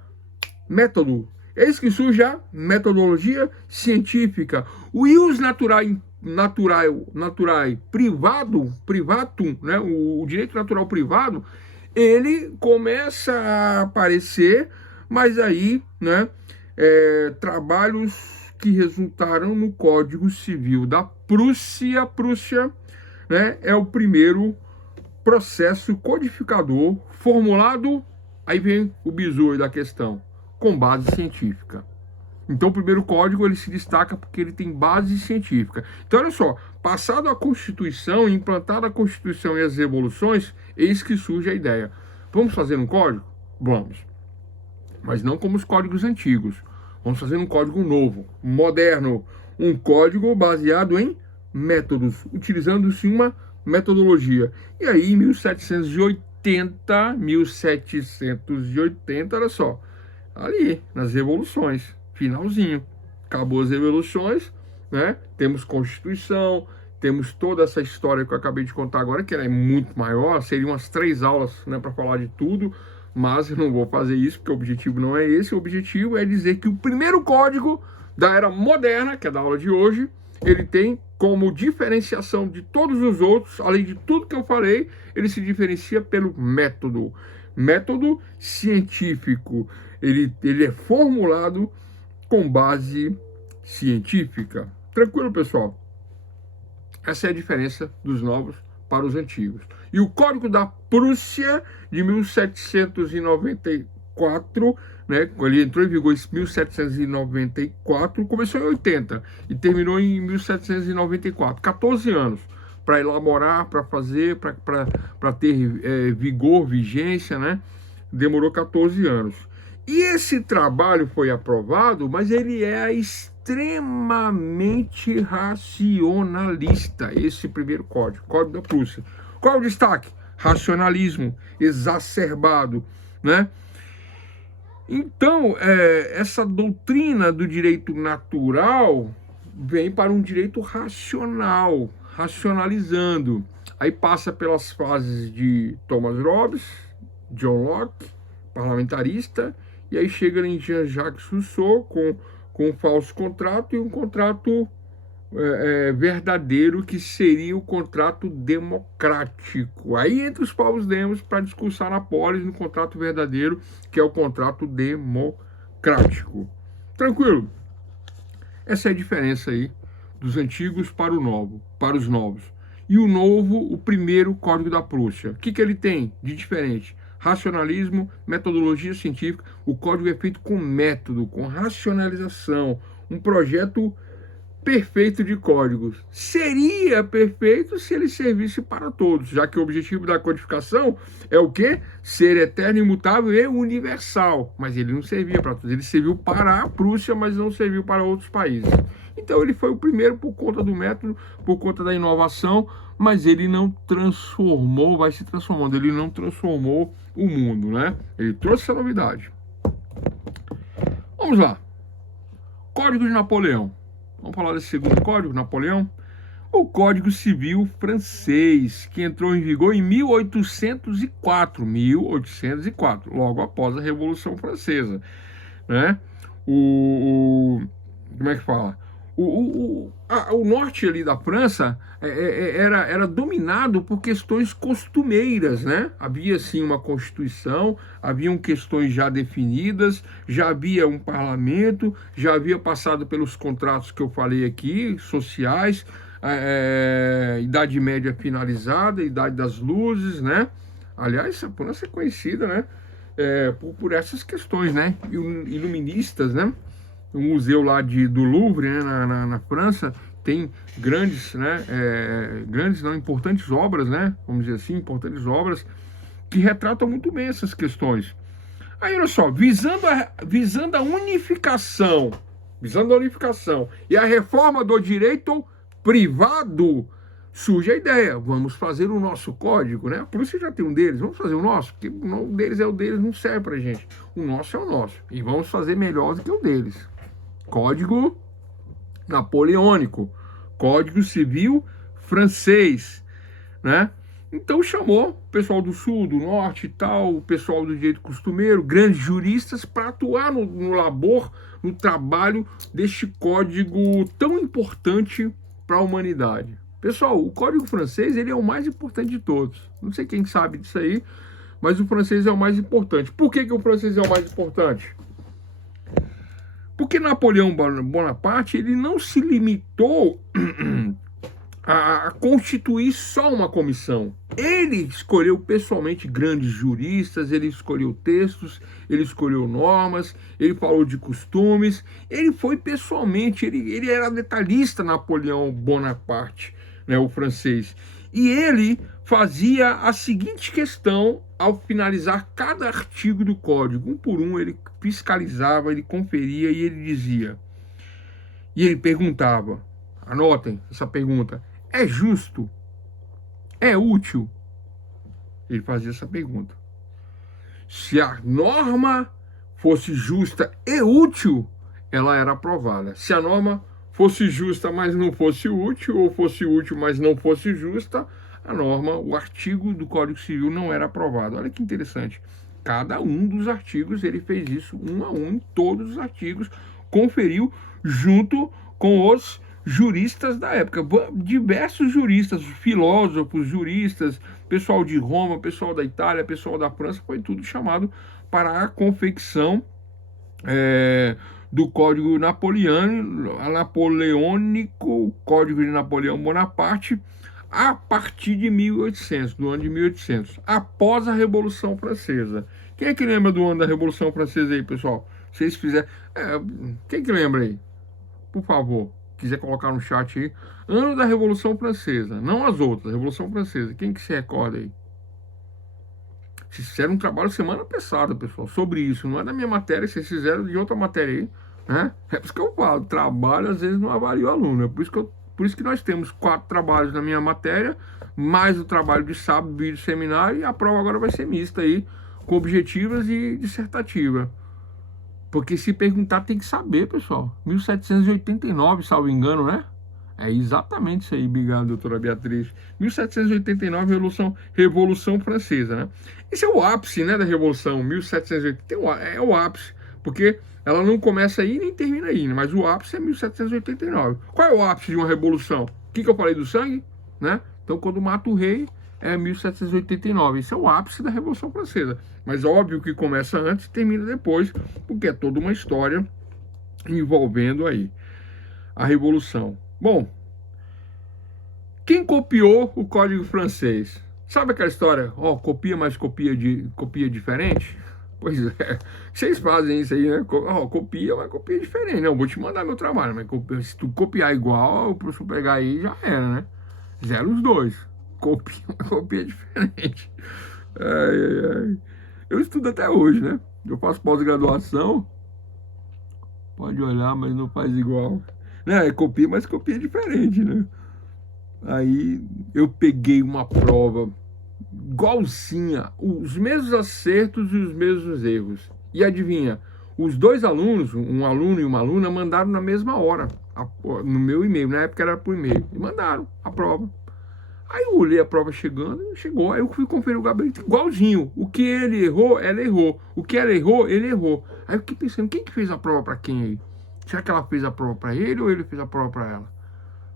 método. Eis que surge a metodologia científica. O ius naturae privatum, né? O direito natural privado, ele começa a aparecer, mas aí, né? Trabalhos que resultaram no Código Civil da Prússia. Prússia, né, é o primeiro processo codificador formulado, aí vem o bizu da questão, com base científica. Então o primeiro código ele se destaca porque ele tem base científica. Então olha só, passado a Constituição, implantada a Constituição e as revoluções, eis que surge a ideia. Vamos fazer um código? Vamos. Mas não como os códigos antigos. Vamos fazer um código novo, moderno. Um código baseado em métodos, utilizando-se uma metodologia. E aí, em 1780, olha só, ali, nas revoluções, finalzinho. Acabou as revoluções, né? Temos Constituição, temos toda essa história que eu acabei de contar agora, que ela é muito maior, seriam umas 3 aulas, né, para falar de tudo, mas eu não vou fazer isso, porque o objetivo não é esse. O objetivo é dizer que o primeiro código da era moderna, que é da aula de hoje, ele tem como diferenciação de todos os outros, além de tudo que eu falei, ele se diferencia pelo método. Método científico. Ele é formulado com base científica. Tranquilo, pessoal? Essa é a diferença dos novos para os antigos. E o Código da Prússia, de 1794, né, ele entrou em vigor em 1794, começou em 80 e terminou em 1794, 14 anos para elaborar, para fazer, para ter vigor, vigência, né? Demorou 14 anos. E esse trabalho foi aprovado, mas ele é extremamente racionalista, esse primeiro código, Código da Prússia. Qual o destaque? Racionalismo exacerbado, né? Então, essa doutrina do direito natural vem para um direito racional, racionalizando. Aí passa pelas fases de Thomas Hobbes, John Locke, parlamentarista, e aí chega em Jean-Jacques Rousseau com um falso contrato e um contrato verdadeiro, que seria o contrato democrático. Aí entre os povos demos para discursar na polis no contrato verdadeiro, que é o contrato democrático. Tranquilo? Essa é a diferença aí dos antigos para os novos. E o novo, o primeiro Código da Prússia. O que ele tem de diferente? Racionalismo, metodologia científica. O código é feito com método, com racionalização, um projeto perfeito de códigos. Seria perfeito se ele servisse para todos, já que o objetivo da codificação é o quê? Ser eterno, imutável e universal. Mas ele não servia para todos. Ele serviu para a Prússia, mas não serviu para outros países. Então ele foi o primeiro por conta do método, por conta da inovação, mas ele não transformou, vai se transformando, ele não transformou o mundo, né? Ele trouxe essa novidade. Vamos lá. Código de Napoleão. Vamos falar desse segundo código, Napoleão? O Código Civil francês, que entrou em vigor em 1804, logo após a Revolução Francesa, né? Como é que fala? O norte ali da França era dominado por questões costumeiras, né? Havia sim uma constituição, haviam questões já definidas, já havia um parlamento, já havia passado pelos contratos que eu falei aqui, sociais, Idade Média finalizada, Idade das Luzes, né? Aliás, a França é conhecida, né? Por essas questões, né? Iluministas, né? O museu lá do Louvre, né, na França, tem grandes, né, importantes obras, né, vamos dizer assim, importantes obras que retratam muito bem essas questões. Aí, olha só, visando a unificação e a reforma do direito privado, surge a ideia, vamos fazer o nosso código, né? Por isso já tem um deles, vamos fazer o nosso, porque o deles é o deles, não serve pra gente. O nosso é o nosso, e vamos fazer melhor do que o deles. Código Napoleônico, Código Civil francês, né? Então chamou o pessoal do sul, do norte e tal, o pessoal do direito costumeiro, grandes juristas, para atuar no labor, no trabalho deste código tão importante para a humanidade. Pessoal, o Código francês, ele é o mais importante de todos. Não sei quem sabe disso aí, mas o francês é o mais importante. Por que o francês é o mais importante? Porque Napoleão Bonaparte, ele não se limitou a constituir só uma comissão. Ele escolheu pessoalmente grandes juristas, ele escolheu textos, ele escolheu normas, ele falou de costumes, ele foi pessoalmente, ele era detalhista, Napoleão Bonaparte, né, o francês. E ele fazia a seguinte questão ao finalizar cada artigo do código. Um por um, ele fiscalizava, ele conferia e ele dizia. E ele perguntava, anotem essa pergunta, é justo? É útil? Ele fazia essa pergunta. Se a norma fosse justa e útil, ela era aprovada. Se a norma fosse justa, mas não fosse útil, ou fosse útil, mas não fosse justa, a norma, o artigo do Código Civil não era aprovado. Olha que interessante. Cada um dos artigos, ele fez isso um a um, em todos os artigos, conferiu junto com os juristas da época. Diversos juristas, filósofos, juristas, pessoal de Roma, pessoal da Itália, pessoal da França, foi tudo chamado para a confecção do Código Napoleônico, Código de Napoleão Bonaparte, a partir de 1800, do ano de 1800, após a Revolução Francesa. Quem é que lembra do ano da Revolução Francesa aí, pessoal? Se vocês fizerem... quem que lembra aí? Por favor, quiser colocar no chat aí. Ano da Revolução Francesa, não as outras, a Revolução Francesa. Quem que se recorda aí? Vocês fizeram um trabalho semana passada, pessoal, sobre isso. Não é da minha matéria, vocês fizeram de outra matéria aí, né? É por isso que eu falo, trabalho às vezes não avalia o aluno. É por isso que eu Por isso que nós temos 4 trabalhos na minha matéria, mais o trabalho de sábado, vídeo, seminário, e a prova agora vai ser mista aí, com objetivas e dissertativa. Porque se perguntar tem que saber, pessoal. 1789, salvo engano, né? É exatamente isso aí, obrigado, doutora Beatriz. 1789, Revolução Francesa, né? Esse é o ápice, né, da Revolução, 1780, é o ápice, porque ela não começa aí nem termina aí, né? Mas o ápice é 1789. Qual é o ápice de uma revolução? O que eu falei do sangue, né? Então, quando mata o rei, é 1789. Esse é o ápice da Revolução Francesa. Mas óbvio que começa antes e termina depois, porque é toda uma história envolvendo aí a Revolução. Bom, quem copiou o Código Francês? Sabe aquela história? Ó, copia, mas copia diferente? Pois é, vocês fazem isso aí, né? Ó, copia, mas copia diferente. Não, vou te mandar meu trabalho, mas se tu copiar igual, se eu pegar aí, já era, né? Zero os dois. Copia, mas copia diferente. Ai, ai, ai. Eu estudo até hoje, né? Eu faço pós-graduação. Pode olhar, mas não faz igual. Né? Copia, mas copia diferente, né? Aí eu peguei uma prova igualzinha, os mesmos acertos e os mesmos erros. E adivinha, os 2 alunos, um aluno e uma aluna, mandaram na mesma hora, no meu e-mail, na época era por e-mail, e mandaram a prova. Aí eu olhei a prova chegou, aí eu fui conferir o gabarito igualzinho. O que ele errou, ela errou. O que ela errou, ele errou. Aí eu fiquei pensando, quem que fez a prova para quem aí? Será que ela fez a prova para ele ou ele fez a prova para ela?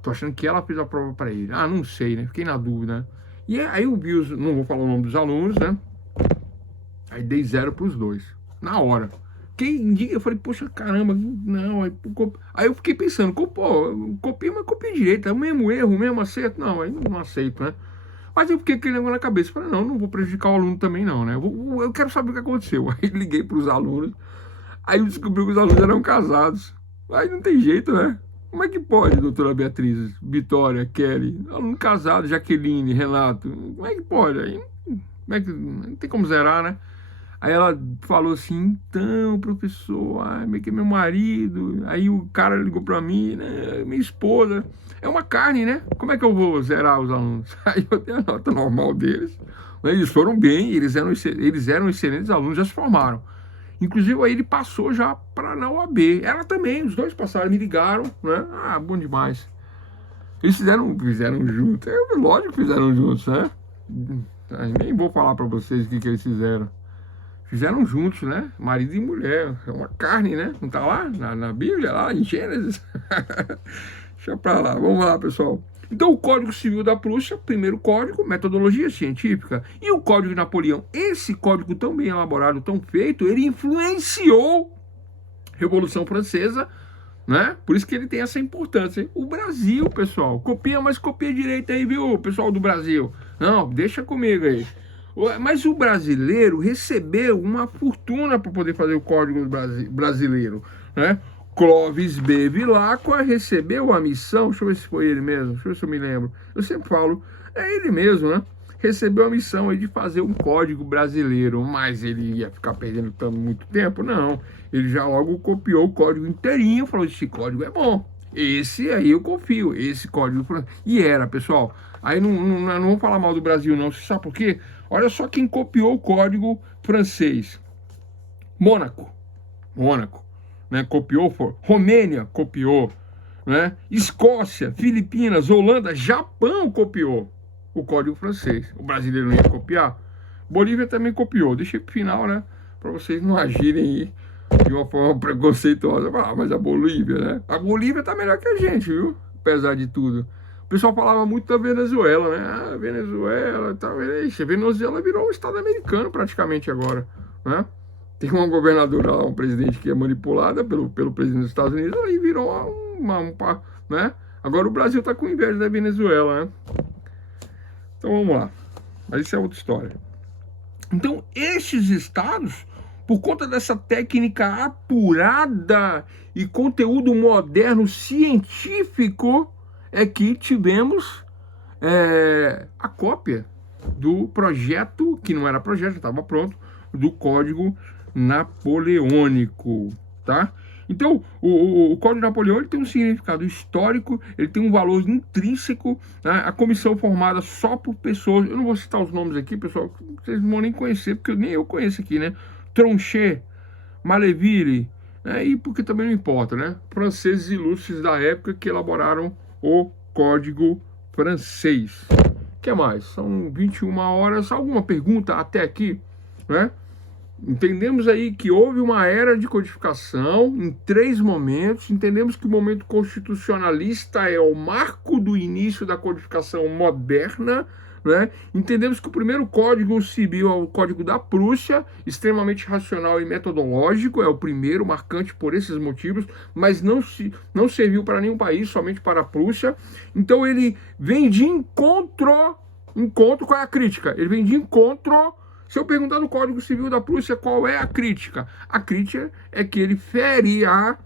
Tô achando que ela fez a prova para ele. Ah, não sei, né? Fiquei na dúvida, né? E aí eu vi não vou falar o nome dos alunos, né? Aí dei 0 para os 2, na hora. Quem dia eu falei, poxa, caramba, não. Aí eu fiquei pensando, pô, copia, mas copia direito, é o mesmo erro, o mesmo acerto. Não, aí não aceito, né? Mas eu fiquei aquele negócio na cabeça, falei, não vou prejudicar o aluno também não, né? Eu quero saber o que aconteceu. Aí liguei para os alunos, aí eu descobri que os alunos eram casados. Aí não tem jeito, né? Como é que pode, doutora Beatriz, Vitória, Kelly, aluno casado, Jaqueline, Renato, como é que pode? Aí, como é que, não tem como zerar, né? Aí ela falou assim, então, professor, meio que meu marido, aí o cara ligou pra mim, né, minha esposa, é uma carne, né? Como é que eu vou zerar os alunos? Aí eu dei a nota normal deles, eles foram bem, eles eram excelentes alunos, já se formaram. Inclusive aí ele passou já para na UAB. Ela também, os 2 passaram, me ligaram, né? Ah, bom demais. Eles fizeram juntos. Lógico que fizeram juntos, né? Nem vou falar para vocês o que eles fizeram. Fizeram juntos, né? Marido e mulher. É uma carne, né? Não tá lá na Bíblia, lá em Gênesis. Deixa pra lá. Vamos lá, pessoal. Então, o Código Civil da Prússia, primeiro código, metodologia científica. E o Código de Napoleão, esse código tão bem elaborado, tão feito, ele influenciou a Revolução Francesa, né? Por isso que ele tem essa importância. O Brasil, pessoal, copia, mas copia direito aí, viu, pessoal do Brasil? Não, deixa comigo aí. Mas o brasileiro recebeu uma fortuna para poder fazer o Código Brasileiro, né? Clóvis B. Vilacqua recebeu a missão, deixa eu ver se foi ele mesmo, deixa eu ver se eu me lembro. Eu sempre falo, é ele mesmo, né? Recebeu a missão aí de fazer um código brasileiro, mas ele ia ficar perdendo muito tempo? Não. Ele já logo copiou o código inteirinho e falou, esse código é bom. Esse aí eu confio, esse código. E era, pessoal. Aí não vou falar mal do Brasil, não. Você sabe por quê? Olha só quem copiou o código francês. Mônaco. Né, copiou, Romênia copiou, né? Escócia, Filipinas, Holanda, Japão copiou o Código Francês. O brasileiro não ia copiar? Bolívia também copiou. Deixei pro final, né? Para vocês não agirem aí de uma forma preconceituosa. Ah, mas a Bolívia, né? A Bolívia tá melhor que a gente, viu? Apesar de tudo. O pessoal falava muito da Venezuela, né? Ah, Venezuela, tá. Venezuela virou um estado americano praticamente agora, né? Tem uma governadora lá, um presidente que é manipulada pelo presidente dos Estados Unidos, aí virou né? Agora o Brasil tá com inveja da Venezuela, né? Então vamos lá. Mas isso é outra história. Então, estes estados, por conta dessa técnica apurada e conteúdo moderno científico, é que tivemos a cópia do projeto, que não era projeto, já estava pronto, do Código Napoleônico, tá? Então, o Código de Napoleão ele tem um significado histórico, ele tem um valor intrínseco, né? A comissão formada só por pessoas, eu não vou citar os nomes aqui, pessoal, vocês não vão nem conhecer, porque nem eu conheço aqui, né? Tronchet, Maleville, né? E porque também não importa, né? Franceses ilustres da época que elaboraram o Código francês. O que mais? São 21 horas, alguma pergunta até aqui, né? Entendemos aí que houve uma era de codificação em 3 momentos. Entendemos que o momento constitucionalista é o marco do início da codificação moderna, né? Entendemos que o primeiro código civil é o Código da Prússia, extremamente racional e metodológico, é o primeiro, marcante por esses motivos, mas não serviu para nenhum país, somente para a Prússia. Então ele vem de encontro, qual é a crítica? Ele vem de encontro. Se eu perguntar no Código Civil da Prússia qual é a crítica é que ele fere a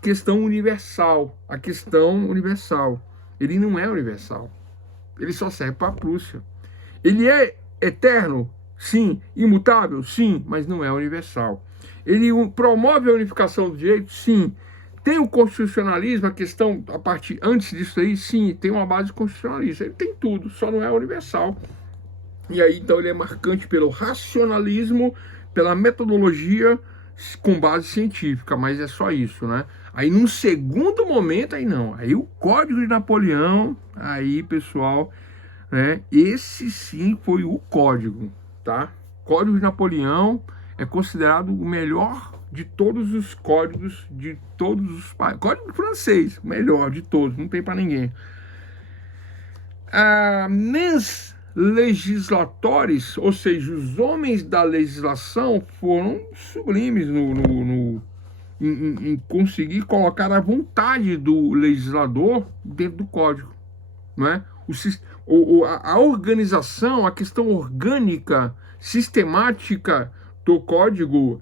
questão universal. A questão universal. Ele não é universal. Ele só serve para a Prússia. Ele é eterno? Sim. Imutável? Sim. Mas não é universal. Ele promove a unificação do direito? Sim. Tem o constitucionalismo, a questão, a partir antes disso aí? Sim. Tem uma base constitucionalista. Ele tem tudo, só não é universal. E aí, então, ele é marcante pelo racionalismo, pela metodologia com base científica, mas é só isso, né? Aí, num segundo momento, aí não. Aí, o Código de Napoleão, aí, pessoal, né? Esse sim foi o código, tá? Código de Napoleão é considerado o melhor de todos os códigos de todos os países. Código francês, melhor de todos, não tem para ninguém. Legislatores, ou seja, os homens da legislação foram sublimes em conseguir colocar a vontade do legislador dentro do código, não é? A organização, a questão orgânica, sistemática do Código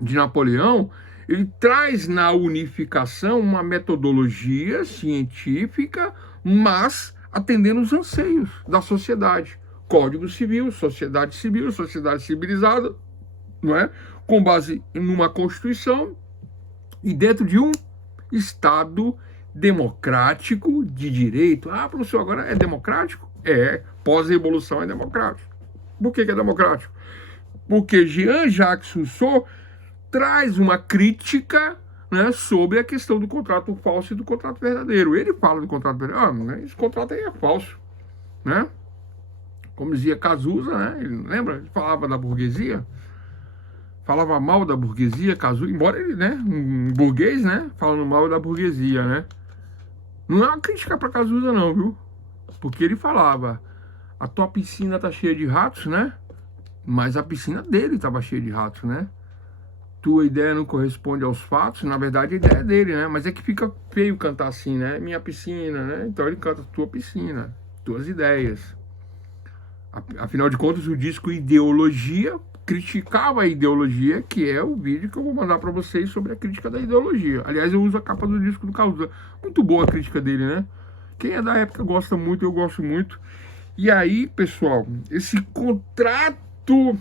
de Napoleão, ele traz na unificação uma metodologia científica, mas atendendo os anseios da sociedade. Código civil, sociedade civilizada, não é? Com base numa Constituição e dentro de um Estado democrático de direito. Ah, professor, agora é democrático? É, pós-revolução é democrático. Por que é democrático? Porque Jean-Jacques Rousseau traz uma crítica, né, sobre a questão do contrato falso e do contrato verdadeiro. Ele fala do contrato verdadeiro. Esse contrato aí é falso, né? Como dizia Cazuza, né? Ele, lembra? Ele falava da burguesia, falava mal da burguesia, Cazuza, embora ele, né, um burguês, né, falando mal da burguesia, né? Não é uma crítica para Cazuza não, viu? Porque ele falava, a tua piscina tá cheia de ratos, né? Mas a piscina dele estava cheia de ratos, né? Tua ideia não corresponde aos fatos, na verdade a ideia é dele, né? Mas é que fica feio cantar assim, né? Minha piscina, né? Então ele canta tua piscina, tuas ideias. Afinal de contas, o disco Ideologia criticava a ideologia, que é o vídeo que eu vou mandar para vocês sobre a crítica da ideologia. Aliás, eu uso a capa do disco do Cazuza. Muito boa a crítica dele, né? Quem é da época gosta muito, eu gosto muito. E aí, pessoal, esse contrato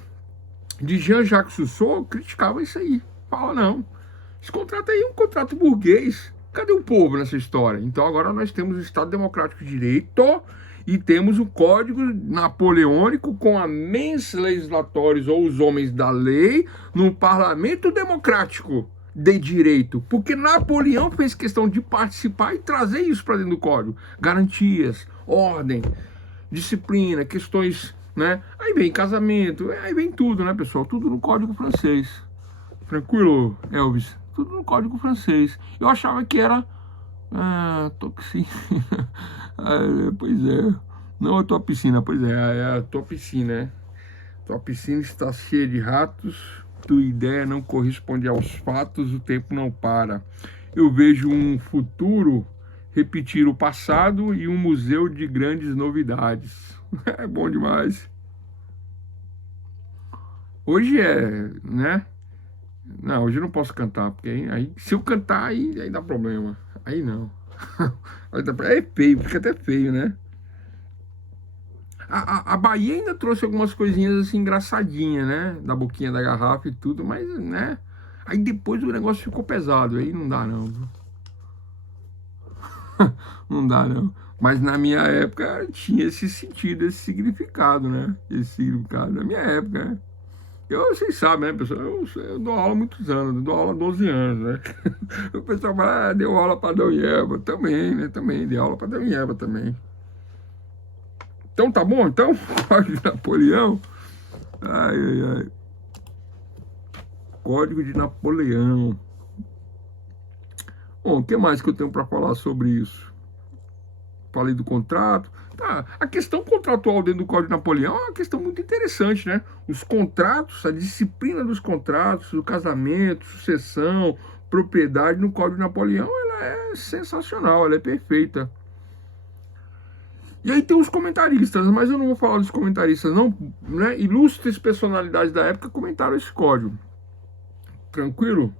de Jean-Jacques Rousseau criticava isso aí. Fala, não, esse contrato aí é um contrato burguês. Cadê o povo nessa história? Então agora nós temos o Estado Democrático de Direito e temos o Código Napoleônico com a mens legislatores, ou os homens da lei, num parlamento democrático de direito. Porque Napoleão fez questão de participar e trazer isso para dentro do Código. Garantias, ordem, disciplina, questões, né? Aí vem casamento, aí vem tudo, né, pessoal? Tudo no Código francês. Tranquilo, Elvis? Tudo no Código francês. Eu achava que era tua piscina. Pois é. Não a tua piscina, pois é a tua piscina, né? Tua piscina está cheia de ratos, tua ideia não corresponde aos fatos, o tempo não para. Eu vejo um futuro repetir o passado e um museu de grandes novidades. É bom demais. Hoje né? Não, hoje eu não posso cantar, porque aí se eu cantar, aí dá problema. Aí não. É feio, fica até feio, né? A Bahia ainda trouxe algumas coisinhas assim engraçadinhas, né? Da boquinha da garrafa e tudo, mas, né? Aí depois o negócio ficou pesado, aí não dá não. Não dá não. Mas na minha época tinha esse sentido, esse significado, né? Esse significado na minha época, né? Vocês sabem, né, pessoal? Eu dou aula há muitos anos, eu dou aula há 12 anos, né? O pessoal fala, deu aula para Adão e Eva. Também, né? Também, dei aula para Adão e Eva também. Então tá bom, então? Código de Napoleão. Ai, ai, ai. Código de Napoleão. Bom, o que mais que eu tenho para falar sobre isso? Falei do contrato. Tá, a questão contratual dentro do Código de Napoleão é uma questão muito interessante, né? Os contratos, a disciplina dos contratos, o casamento, sucessão, propriedade no Código de Napoleão, ela é sensacional, ela é perfeita. E aí tem os comentaristas, mas eu não vou falar dos comentaristas não, né? Ilustres personalidades da época comentaram esse código. Tranquilo?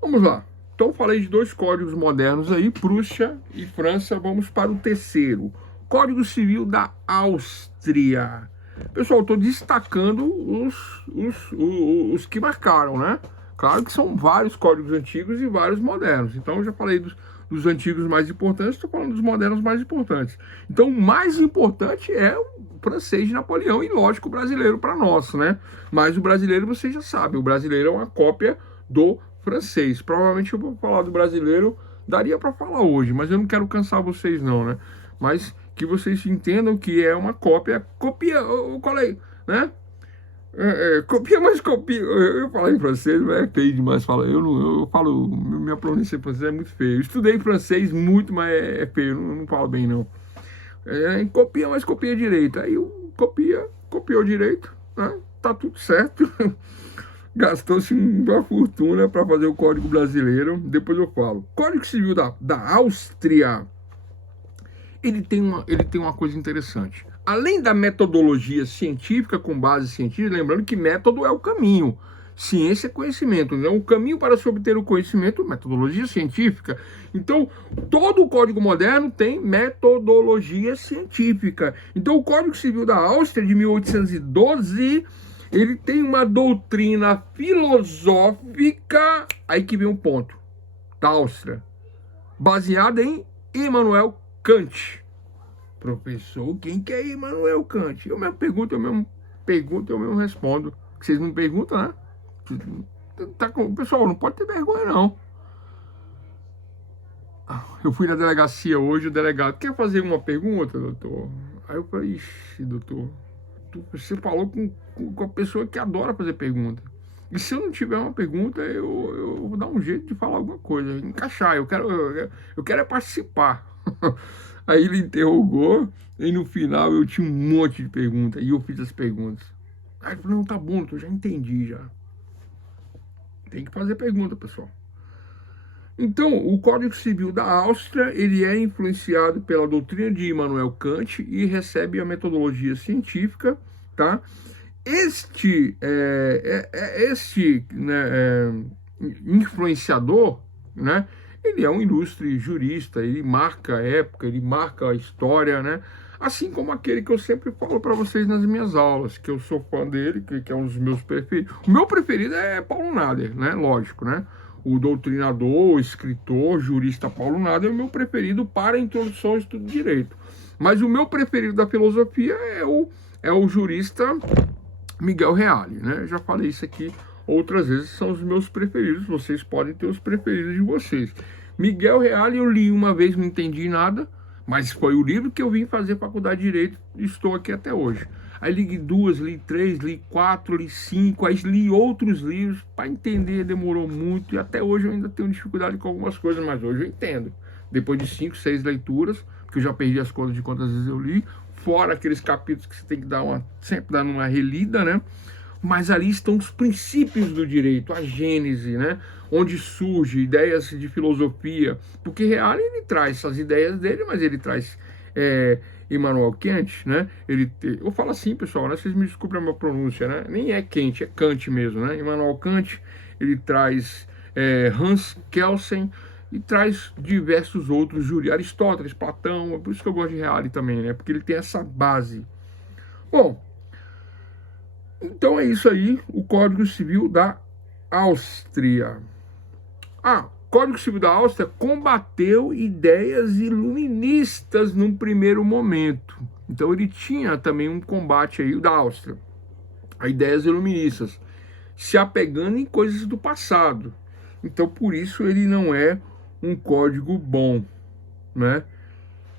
Vamos lá. Então falei de 2 códigos modernos aí, Prússia e França. Vamos para o terceiro. Código Civil da Áustria. Pessoal, estou destacando os que marcaram, né? Claro que são vários códigos antigos e vários modernos. Então eu já falei dos antigos mais importantes, estou falando dos modernos mais importantes. Então o mais importante é o francês de Napoleão e, lógico, o brasileiro para nós, né? Mas o brasileiro, vocês já sabem, o brasileiro é uma cópia do francês. Provavelmente eu vou falar do brasileiro, daria para falar hoje, mas eu não quero cansar vocês não, né? Mas que vocês entendam que é uma cópia, eu falei, né? Copia, mas copia. Eu falo em francês, mas é feio demais falar. Eu falo, minha pronúncia em francês é muito feia. Eu estudei francês muito, mas é feio, não falo bem não. Copia, mas copia direito. Aí copiou direito, né? Tá tudo certo. Gastou-se uma fortuna para fazer o Código Brasileiro. Depois eu falo. Código Civil da Áustria, ele tem uma coisa interessante. Além da metodologia científica com base científica, lembrando que método é o caminho. Ciência é conhecimento, né? O caminho para se obter o conhecimento, metodologia científica. Então, todo o Código moderno tem metodologia científica. Então, o Código Civil da Áustria, de 1812, ele tem uma doutrina filosófica, aí que vem um ponto, da Áustria, baseada em Immanuel Kant. Professor, quem que é Immanuel Kant? Eu mesmo pergunto, eu mesmo respondo. Vocês não perguntam, né? Pessoal, não pode ter vergonha, não. Eu fui na delegacia hoje, o delegado, quer fazer uma pergunta, doutor? Aí eu falei, ixi, doutor, você falou com a pessoa que adora fazer pergunta. E se eu não tiver uma pergunta, eu vou dar um jeito de falar alguma coisa, encaixar, eu quero é participar. Aí ele interrogou, e no final eu tinha um monte de perguntas, e eu fiz as perguntas. Aí ele falou, não, tá bom, eu já entendi, já. Tem que fazer pergunta, pessoal. Então, o Código Civil da Áustria, ele é influenciado pela doutrina de Immanuel Kant e recebe a metodologia científica, tá? Este influenciador, né? Ele é um ilustre jurista, ele marca a época, ele marca a história, né? Assim como aquele que eu sempre falo para vocês nas minhas aulas, que eu sou fã dele, que é um dos meus preferidos. O meu preferido é Paulo Nader, né? Lógico, né? O doutrinador, o escritor, jurista Paulo Nader é o meu preferido para a introdução ao estudo de direito. Mas o meu preferido da filosofia é o jurista Miguel Reale, né? Eu já falei isso aqui outras vezes, são os meus preferidos, vocês podem ter os preferidos de vocês. Miguel Reale eu li uma vez, não entendi nada, mas foi o livro que eu vim fazer faculdade de Direito e estou aqui até hoje. Aí li 2, li 3, li 4, li 5, aí li outros livros, para entender demorou muito, e até hoje eu ainda tenho dificuldade com algumas coisas, mas hoje eu entendo. Depois de 5, 6 leituras, porque eu já perdi as contas de quantas vezes eu li, fora aqueles capítulos que você tem que sempre dar uma relida, né? Mas ali estão os princípios do direito, a gênese, né? Onde surge ideias de filosofia, porque Reale ele traz essas ideias dele, mas ele traz Immanuel Kant, né? Eu falo assim, pessoal, né? Vocês me desculpem a minha pronúncia, né? Nem é Kant, é Kant mesmo, né? Immanuel Kant, ele traz Hans Kelsen e traz diversos outros juristas, Aristóteles, Platão, é por isso que eu gosto de Reale também, né? Porque ele tem essa base. Bom, então é isso aí, o Código Civil da Áustria. Código Civil da Áustria combateu ideias iluministas num primeiro momento. Então ele tinha também um combate aí, o da Áustria, a ideias iluministas, se apegando em coisas do passado. Então por isso ele não é um código bom, né?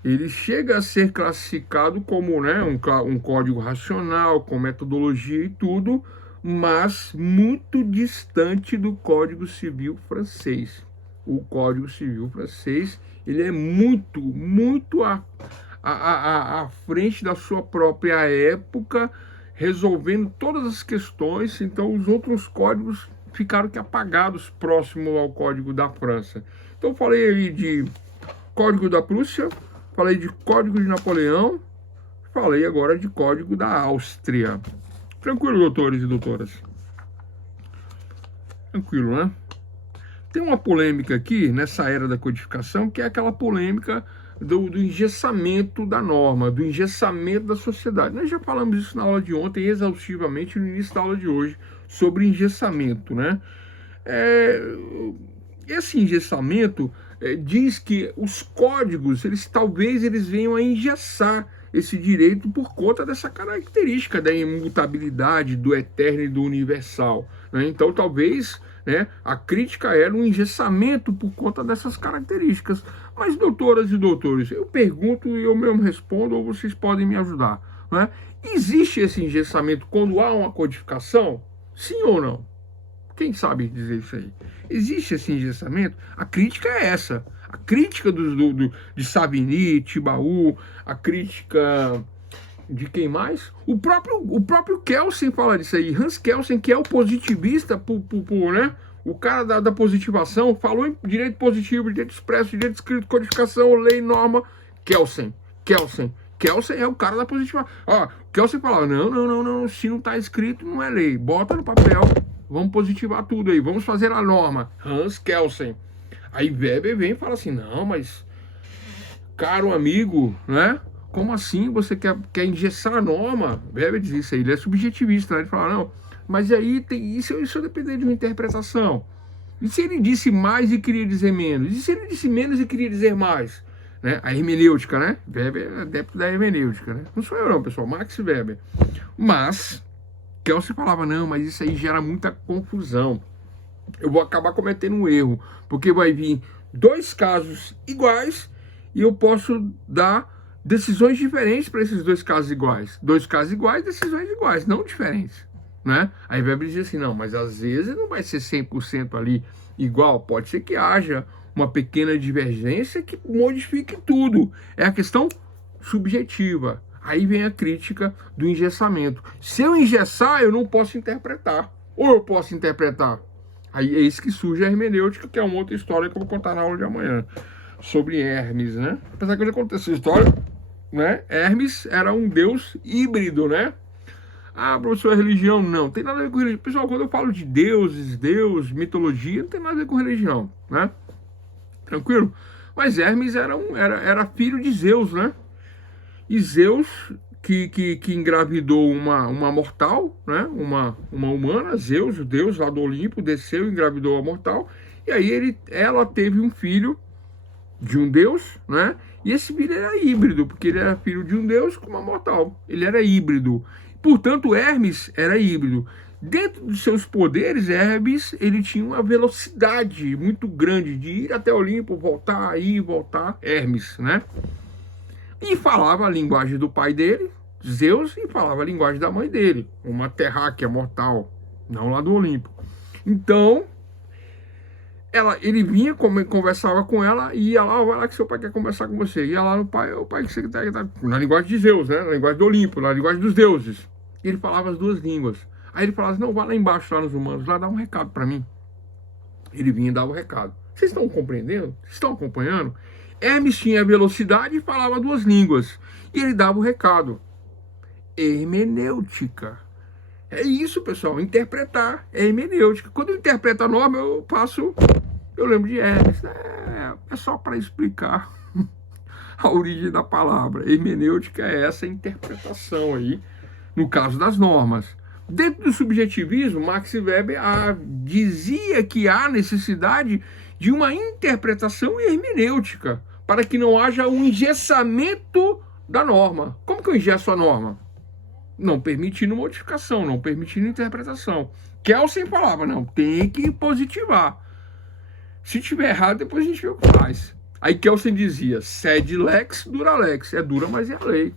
Ele chega a ser classificado como, né, um código racional, com metodologia e tudo, mas muito distante do Código Civil francês. O Código Civil francês, ele é muito à frente da sua própria época, resolvendo todas as questões. Então os outros códigos ficaram que apagados próximo ao Código da França. Então eu falei aí de Código da Prússia, falei de Código de Napoleão, falei agora de Código da Áustria. Tranquilo, doutores e doutoras? Tranquilo, né? Tem uma polêmica aqui, nessa era da codificação, que é aquela polêmica do engessamento da norma, do engessamento da sociedade. Nós já falamos isso na aula de ontem, exaustivamente, no início da aula de hoje, sobre engessamento, né? Esse engessamento diz que os códigos, talvez eles venham a engessar esse direito por conta dessa característica da imutabilidade, do eterno e do universal, né? Então talvez, né, a crítica era um engessamento por conta dessas características. Mas doutoras e doutores, eu pergunto e eu mesmo respondo, ou vocês podem me ajudar, né? Existe esse engessamento quando há uma codificação? Sim ou não? Quem sabe dizer isso aí? Existe esse engessamento? A crítica é essa. A crítica de Savigny, Thibault, a crítica de quem mais? O próprio Kelsen fala disso aí. Hans Kelsen, que é o positivista, né? O cara da positivação, falou em direito positivo, direito expresso, direito escrito, codificação, lei, norma. Kelsen é o cara da positivação. Kelsen falava, não, se não está escrito, não é lei. Bota no papel, vamos positivar tudo aí, vamos fazer a norma. Hans Kelsen. Aí Weber vem e fala assim, não, mas, caro amigo, né? Como assim você quer engessar a norma? Weber diz isso aí, ele é subjetivista, né? Ele fala, não, mas aí tem isso depende de uma interpretação. E se ele disse mais e queria dizer menos? E se ele disse menos e queria dizer mais? Né? A hermenêutica, né? Weber é adepto da hermenêutica, né? Não sou eu não, pessoal, Max Weber. Mas, Kelsen falava, não, mas isso aí gera muita confusão. Eu vou acabar cometendo um erro, porque vai vir dois casos iguais e eu posso dar decisões diferentes para esses dois casos iguais. Dois casos iguais, decisões iguais, não diferentes, né? Aí Weber diz assim, não, mas às vezes não vai ser 100% ali igual, pode ser que haja uma pequena divergência que modifique tudo. É a questão subjetiva. Aí vem a crítica do engessamento. Se eu engessar, eu não posso interpretar. Ou eu posso interpretar? Aí é isso que surge a hermenêutica, que é uma outra história que eu vou contar na aula de amanhã, sobre Hermes, né? Apesar que eu já contei essa história, né? Hermes era um deus híbrido, né? Professor, é religião? Não, tem nada a ver com religião. Pessoal, quando eu falo de deuses, Deus, mitologia, não tem nada a ver com religião, né? Tranquilo? Mas Hermes era filho de Zeus, né? E Zeus, que engravidou uma mortal, né? Uma humana, Zeus, o deus lá do Olimpo, desceu e engravidou a mortal. E aí ela teve um filho de um deus, né? E esse filho era híbrido, porque ele era filho de um deus com uma mortal. Ele era híbrido. Portanto, Hermes era híbrido. Dentro dos seus poderes, Hermes, ele tinha uma velocidade muito grande de ir até o Olimpo, voltar, ir, voltar. Hermes, né? E falava a linguagem do pai dele, Zeus, e falava a linguagem da mãe dele, uma terráquea mortal, não lá do Olimpo. Então, ele vinha, conversava com ela, e ia lá, vai lá que seu pai quer conversar com você. Ia lá no pai, o pai que você tá na linguagem de Zeus, né? Na linguagem do Olimpo, na linguagem dos deuses. E ele falava as duas línguas. Aí ele falava assim, não, vai lá embaixo, lá nos humanos, lá dá um recado para mim. Ele vinha e dava o recado. Vocês estão compreendendo? Vocês estão acompanhando? Hermes tinha velocidade e falava duas línguas. E ele dava o recado. Hermenêutica. É isso, pessoal. Interpretar. É hermenêutica. Quando eu interpreto a norma, eu lembro de Hermes. É só para explicar a origem da palavra. Hermenêutica é essa interpretação aí, no caso das normas. Dentro do subjetivismo, Max Weber dizia que há necessidade de uma interpretação hermenêutica para que não haja um engessamento da norma. Como que eu engesso a norma? Não permitindo modificação, não permitindo interpretação. Kelsen falava, não, tem que positivar. Se tiver errado, depois a gente vê o que faz. Aí Kelsen dizia, sed lex, dura lex. É dura, mas é a lei.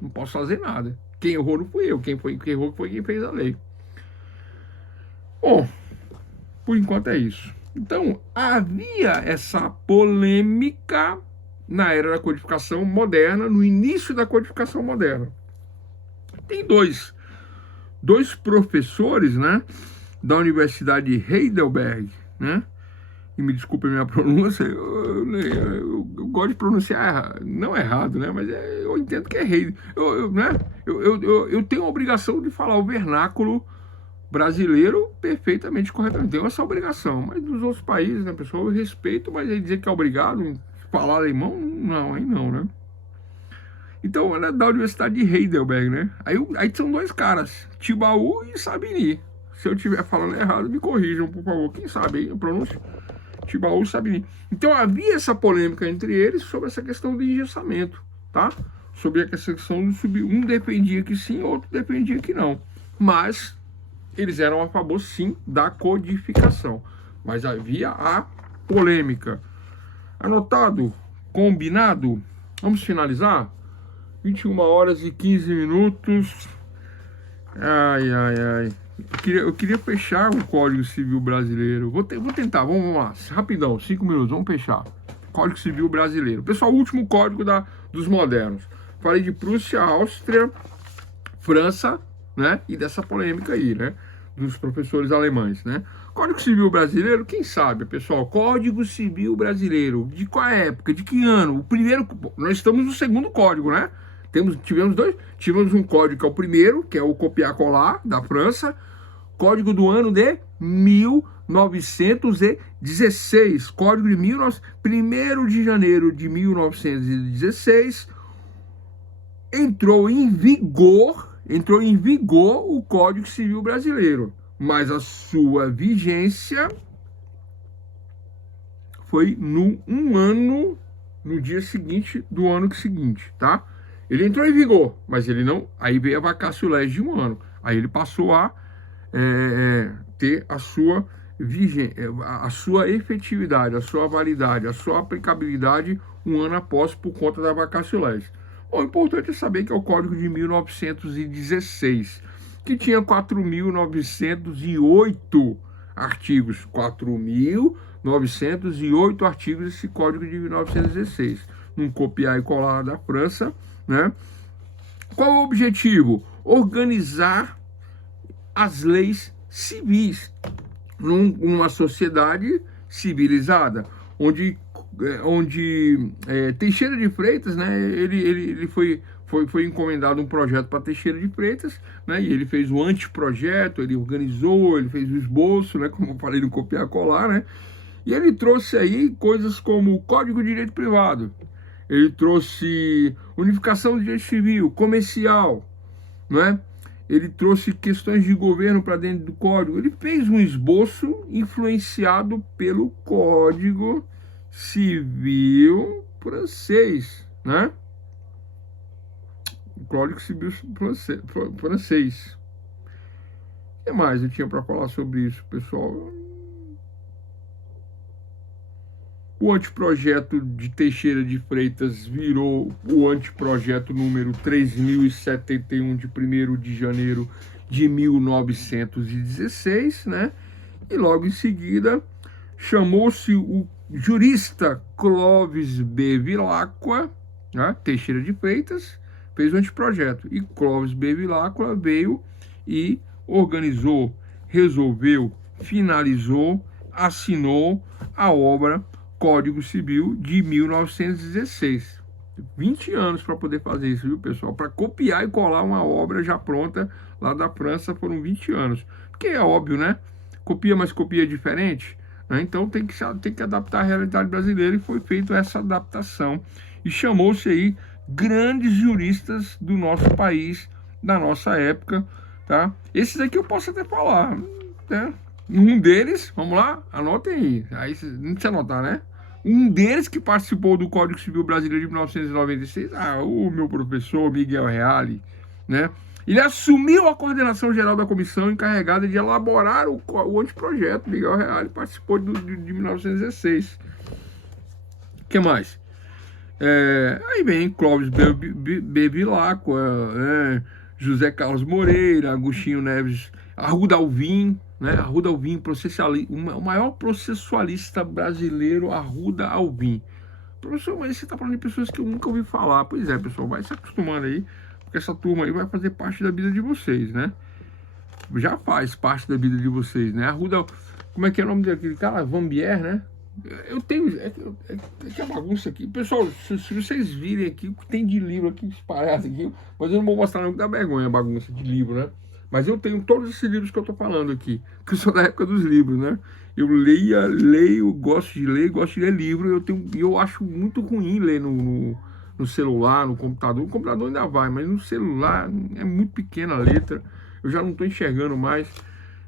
Não posso fazer nada. Quem errou não fui eu. Quem errou foi quem fez a lei. Bom, por enquanto é isso. Então, havia essa polêmica na era da codificação moderna, no início da codificação moderna. Tem dois professores, né, da Universidade de Heidelberg, né, e me desculpe a minha pronúncia, eu gosto de pronunciar não errado, né, mas eu entendo que é Heidelberg, eu tenho a obrigação de falar o vernáculo brasileiro perfeitamente, corretamente, tenho essa obrigação, mas dos outros países, né, pessoal, eu respeito, mas aí dizer que é obrigado a falar alemão, não, aí não, né. Então, ela é da Universidade de Heidelberg, né? Aí são dois caras, Thibault e Savigny. Se eu estiver falando errado, me corrijam, por favor. Quem sabe aí a pronúncia? Thibault e Savigny. Então, havia essa polêmica entre eles sobre essa questão de engessamento, tá? Sobre a questão do subir. Um defendia que sim, outro defendia que não. Mas eles eram a favor, sim, da codificação. Mas havia a polêmica. Anotado? Combinado? Vamos finalizar? 21 horas e 15 minutos. Ai. Eu queria fechar o Código Civil Brasileiro. Vou tentar, vamos lá. Rapidão, 5 minutos, vamos fechar. Código Civil Brasileiro. Pessoal, o último código dos modernos. Falei de Prússia, Áustria, França, né? E dessa polêmica aí, né? Dos professores alemães, né? Código Civil Brasileiro, quem sabe, pessoal? Código Civil Brasileiro. De qual época? De que ano? O primeiro... Nós estamos no segundo código, né? Tivemos dois. Tivemos um código que é o primeiro, que é o copiar-colar da França. Código do ano de 1916. Código de 1 de janeiro de 1916. Entrou em vigor o Código Civil Brasileiro. Mas a sua vigência foi no dia seguinte do ano seguinte, tá? Ele entrou em vigor, mas ele não... Aí veio a vacatio legis de 1 ano. Aí ele passou a ter a sua vigência, a sua efetividade, a sua validade, a sua aplicabilidade 1 ano após, por conta da vacatio legis. Bom, o importante é saber que é o Código de 1916, que tinha 4.908 artigos. 4.908 artigos esse Código de 1916. Num copiar e colar da França, né? Qual o objetivo? Organizar as leis civis numa sociedade civilizada, onde Teixeira de Freitas, né? Ele foi encomendado um projeto para Teixeira de Freitas, né? E ele fez o anteprojeto, ele organizou, ele fez o esboço, né? Como eu falei no copiar e colar, né? E ele trouxe aí coisas como o Código de Direito Privado. Ele trouxe unificação do direito civil, comercial, não é? Ele trouxe questões de governo para dentro do código. Ele fez um esboço influenciado pelo Código Civil francês, né? O Código Civil francês. O que mais eu tinha para falar sobre isso, pessoal? O anteprojeto de Teixeira de Freitas virou o anteprojeto número 3071 de 1º de janeiro de 1916, né? E logo em seguida chamou-se o jurista Clovis Bevilacqua, né? Teixeira de Freitas, fez o anteprojeto. E Clovis Bevilacqua veio e organizou, resolveu, finalizou, assinou a obra Código Civil de 1916. 20 anos para poder fazer isso, viu, pessoal? Para copiar e colar uma obra já pronta lá da França foram 20 anos. Porque é óbvio, né? Copia, mas copia diferente, né? Então tem que adaptar a realidade brasileira, e foi feita essa adaptação. E chamou-se aí grandes juristas do nosso país, da nossa época, tá? Esses aqui eu posso até falar, né? Um deles, vamos lá, anotem aí não precisa anotar, né? Um deles que participou do Código Civil Brasileiro de 1996, o meu professor Miguel Reale, né? Ele assumiu a coordenação geral da comissão encarregada de elaborar o anteprojeto. Miguel Reale participou de 1916. O que mais? Aí vem Clóvis Bevilacqua, José Carlos Moreira, Agostinho Neves, Arruda Alvim, né? Arruda Alvim, o maior processualista brasileiro, Arruda Alvim. Professor, mas você está falando de pessoas que eu nunca ouvi falar. Pois é, pessoal, vai se acostumando aí, porque essa turma aí vai fazer parte da vida de vocês, né? Já faz parte da vida de vocês, né? Arruda, como é que é o nome daquele cara? Vambier, né? Eu tenho. É que a bagunça aqui. Pessoal, se vocês virem aqui, o que tem de livro aqui espalhado aqui, mas eu não vou mostrar não, que dá vergonha a bagunça de livro, né? Mas eu tenho todos esses livros que eu tô falando aqui, que eu sou da época dos livros, né? Eu leio, gosto de ler livro. Eu acho muito ruim ler no celular, no computador. O computador ainda vai, mas no celular é muito pequena a letra. Eu já não tô enxergando mais,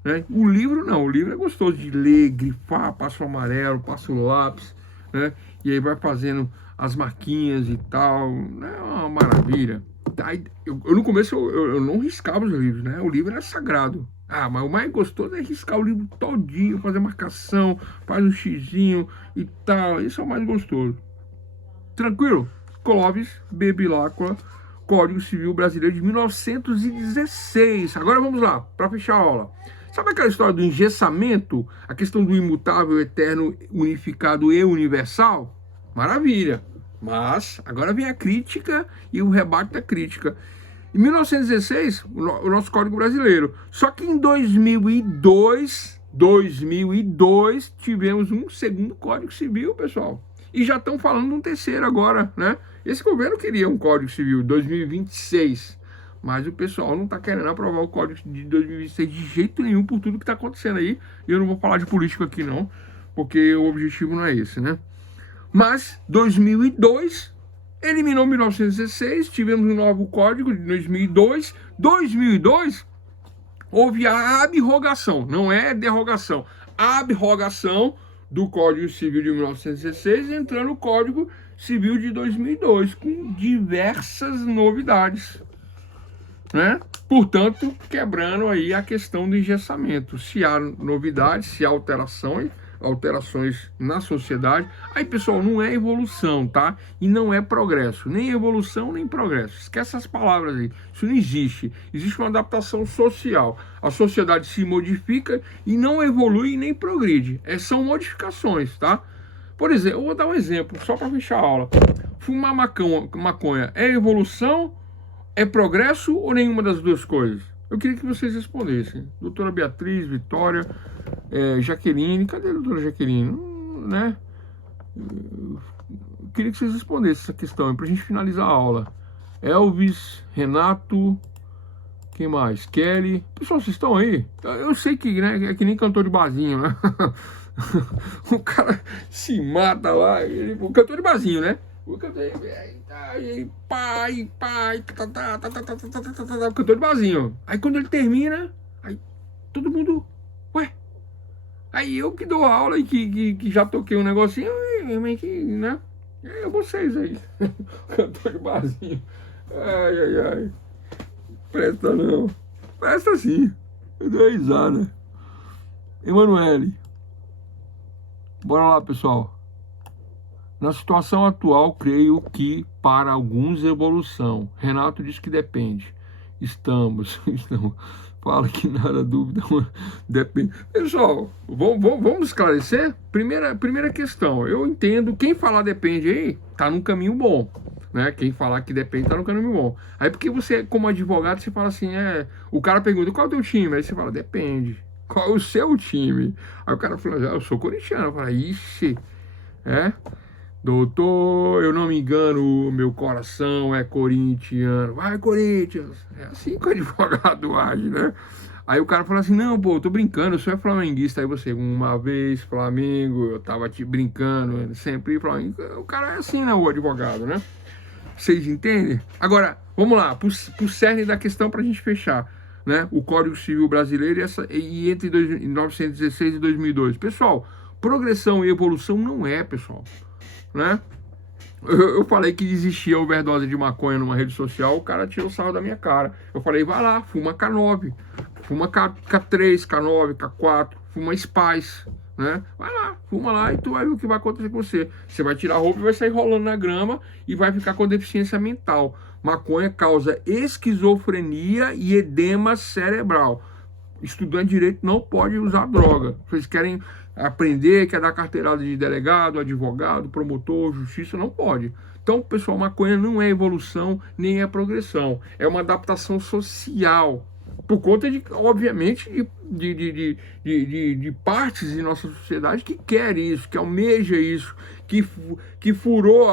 né? O livro não, o livro é gostoso de ler, grifar, passa o amarelo, passa o lápis, né? E aí vai fazendo as marquinhas e tal, é uma maravilha. Aí, eu no começo eu não riscava os livros, né? O livro era sagrado. Mas o mais gostoso é riscar o livro todinho, fazer marcação, faz um xizinho e tal. Isso é o mais gostoso. Tranquilo? Clóvis Bevilacqua, Código Civil Brasileiro de 1916. Agora vamos lá, para fechar a aula. Sabe aquela história do engessamento? A questão do imutável, eterno, unificado e universal? Maravilha. Mas agora vem a crítica e o rebate da crítica. Em 1916, o nosso Código Brasileiro. Só que em 2002, tivemos um segundo Código Civil, pessoal. E já estão falando de um terceiro agora, né? Esse governo queria um Código Civil 2026. Mas o pessoal não está querendo aprovar o Código de 2026 de jeito nenhum por tudo que está acontecendo aí. E eu não vou falar de político aqui não, porque o objetivo não é esse, né? Mas 2002 eliminou 1916, tivemos um novo código de 2002. 2002 houve a abrogação, não é derrogação, a abrogação do Código Civil de 1916, entrando o Código Civil de 2002 com diversas novidades, né? Portanto, quebrando aí a questão do engessamento. Se há novidades, se há alterações na sociedade, aí pessoal, não é evolução, tá? E não é progresso, nem evolução nem progresso, esquece essas palavras aí, isso não existe. Existe uma adaptação social, a sociedade se modifica e não evolui nem progride, são modificações, tá? Por exemplo, eu vou dar um exemplo só para fechar a aula. Fumar maconha é evolução, é progresso ou nenhuma das duas coisas? Eu queria que vocês respondessem. Doutora Beatriz, Vitória, Jaqueline, cadê a doutora Jaqueline? Né? Eu queria que vocês respondessem essa questão, para a gente finalizar a aula. Elvis, Renato, quem mais? Kelly. Pessoal, vocês estão aí? Eu sei que, né, é que nem cantor de barzinho, né? O cara se mata lá, o cantor de barzinho, né? O cantor o cantor de barzinho. Aí quando ele termina, aí todo mundo, ué. Aí eu que dou aula e que já toquei um negocinho, né? Vocês aí, cantor de barzinho. Ai. Presta não. Presta sim. Eu dou risada. Emanuele. Bora lá, pessoal. Na situação atual, creio que para alguns evolução. Renato diz que depende. Estamos. Fala que nada dúvida. Depende. Pessoal, vamos esclarecer? Primeira questão. Eu entendo, quem falar depende aí, tá num caminho bom. Né? Quem falar que depende tá no caminho bom. Aí porque você, como advogado, você fala assim, o cara pergunta, qual é o teu time? Aí você fala, depende. Qual é o seu time? Aí o cara fala, eu sou corintiano. Eu falo, ixi, doutor, eu não me engano, meu coração é corintiano. Vai, Corinthians! É assim que o advogado age, né? Aí o cara fala assim, não, pô, eu tô brincando, eu sou flamenguista. Aí você, uma vez, Flamengo, eu tava te brincando, sempre Flamengo. O cara é assim, né, o advogado, né? Vocês entendem? Agora, vamos lá, pro cerne da questão pra gente fechar. né, o Código Civil Brasileiro e entre 1916 e 2002. Pessoal, progressão e evolução não é, pessoal, né? Eu falei que existia overdose de maconha numa rede social, o cara tirou sarro da minha cara. Eu falei, vai lá, fuma K9, fuma K3, K9, K4, fuma Spice, né? Vai lá, fuma lá e tu vai ver o que vai acontecer com você. Você vai tirar a roupa e vai sair rolando na grama e vai ficar com deficiência mental. Maconha causa esquizofrenia e edema cerebral. Estudante de direito não pode usar droga. Vocês querem aprender, quer dar carteirada de delegado, advogado, promotor, justiça, não pode. Então, pessoal, maconha não é evolução, nem é progressão. É uma adaptação social. Por conta de, obviamente, de partes de nossa sociedade que quer isso, que almeja isso, que furou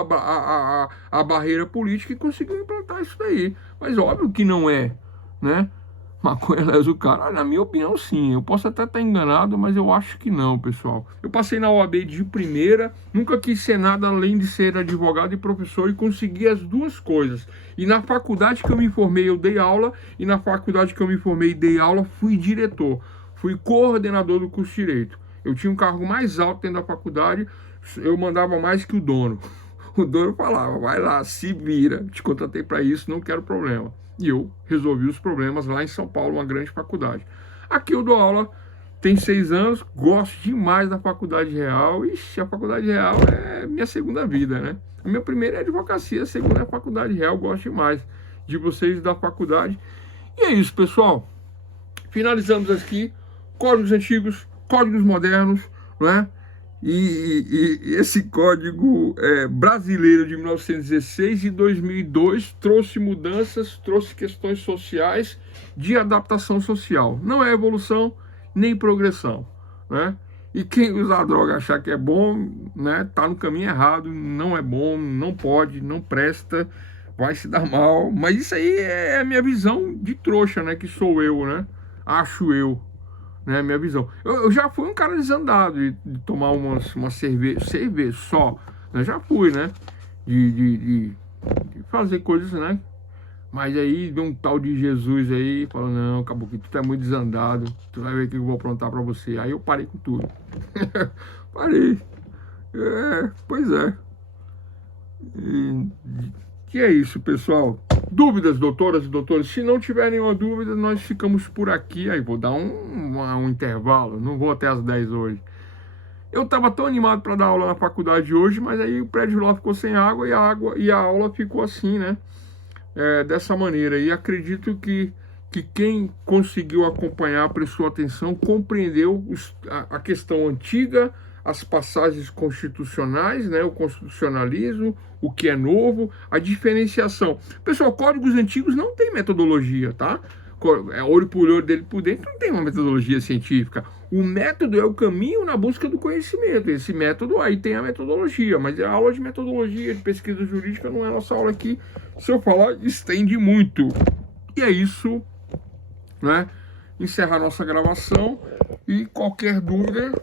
a barreira política e conseguiu implantar isso daí. Mas óbvio que não é, né? Maconha lesa o cara, na minha opinião, sim. Eu posso até estar enganado, mas eu acho que não, pessoal. Eu passei na OAB de primeira, nunca quis ser nada além de ser advogado e professor e consegui as duas coisas. E na faculdade que eu me formei, eu dei aula, e na faculdade que eu me formei e dei aula, fui diretor. Fui coordenador do curso de Direito. Eu tinha um cargo mais alto dentro da faculdade, eu mandava mais que o dono. O dono falava, vai lá, se vira, te contratei para isso, não quero problema. E eu resolvi os problemas lá em São Paulo, uma grande faculdade. Aqui eu dou aula, tem 6 anos, gosto demais da faculdade real. Ixi, a faculdade real é minha segunda vida, né? A minha primeira é advocacia, a segunda é a faculdade real, gosto demais de vocês da faculdade. E é isso, pessoal. Finalizamos aqui, códigos antigos, códigos modernos, né? E esse código brasileiro de 1916 e 2002 trouxe mudanças, trouxe questões sociais de adaptação social. Não é evolução nem progressão, né? E quem usar droga achar que é bom, né, tá no caminho errado, não é bom, não pode, não presta, vai se dar mal. Mas isso aí é a minha visão de trouxa, né, que sou eu, né? Acho eu. Né, minha visão. Eu já fui um cara desandado de tomar uma cerveja só, né, já fui, né, de fazer coisas, né, mas aí deu um tal de Jesus aí, falou, não, acabou que tu tá muito desandado, tu vai ver o que eu vou aprontar pra você. Aí eu parei com tudo. Parei. Pois é. Que é isso, pessoal. Dúvidas, doutoras e doutores? Se não tiver nenhuma dúvida, nós ficamos por aqui. Aí vou dar um intervalo, não vou até as 10 hoje. Eu estava tão animado para dar aula na faculdade hoje, mas aí o prédio lá ficou sem água e a aula ficou assim, né? Dessa maneira. E acredito que quem conseguiu acompanhar, prestou atenção, compreendeu a questão antiga, as passagens constitucionais, né, o constitucionalismo, o que é novo, a diferenciação. Pessoal, códigos antigos não tem metodologia, tá? Olho por olho, dele por dentro, não tem uma metodologia científica. O método é o caminho na busca do conhecimento. Esse método aí tem a metodologia, mas a aula de metodologia, de pesquisa jurídica, não é a nossa aula aqui. Se eu falar, estende muito. E é isso, né? Encerrar nossa gravação e qualquer dúvida,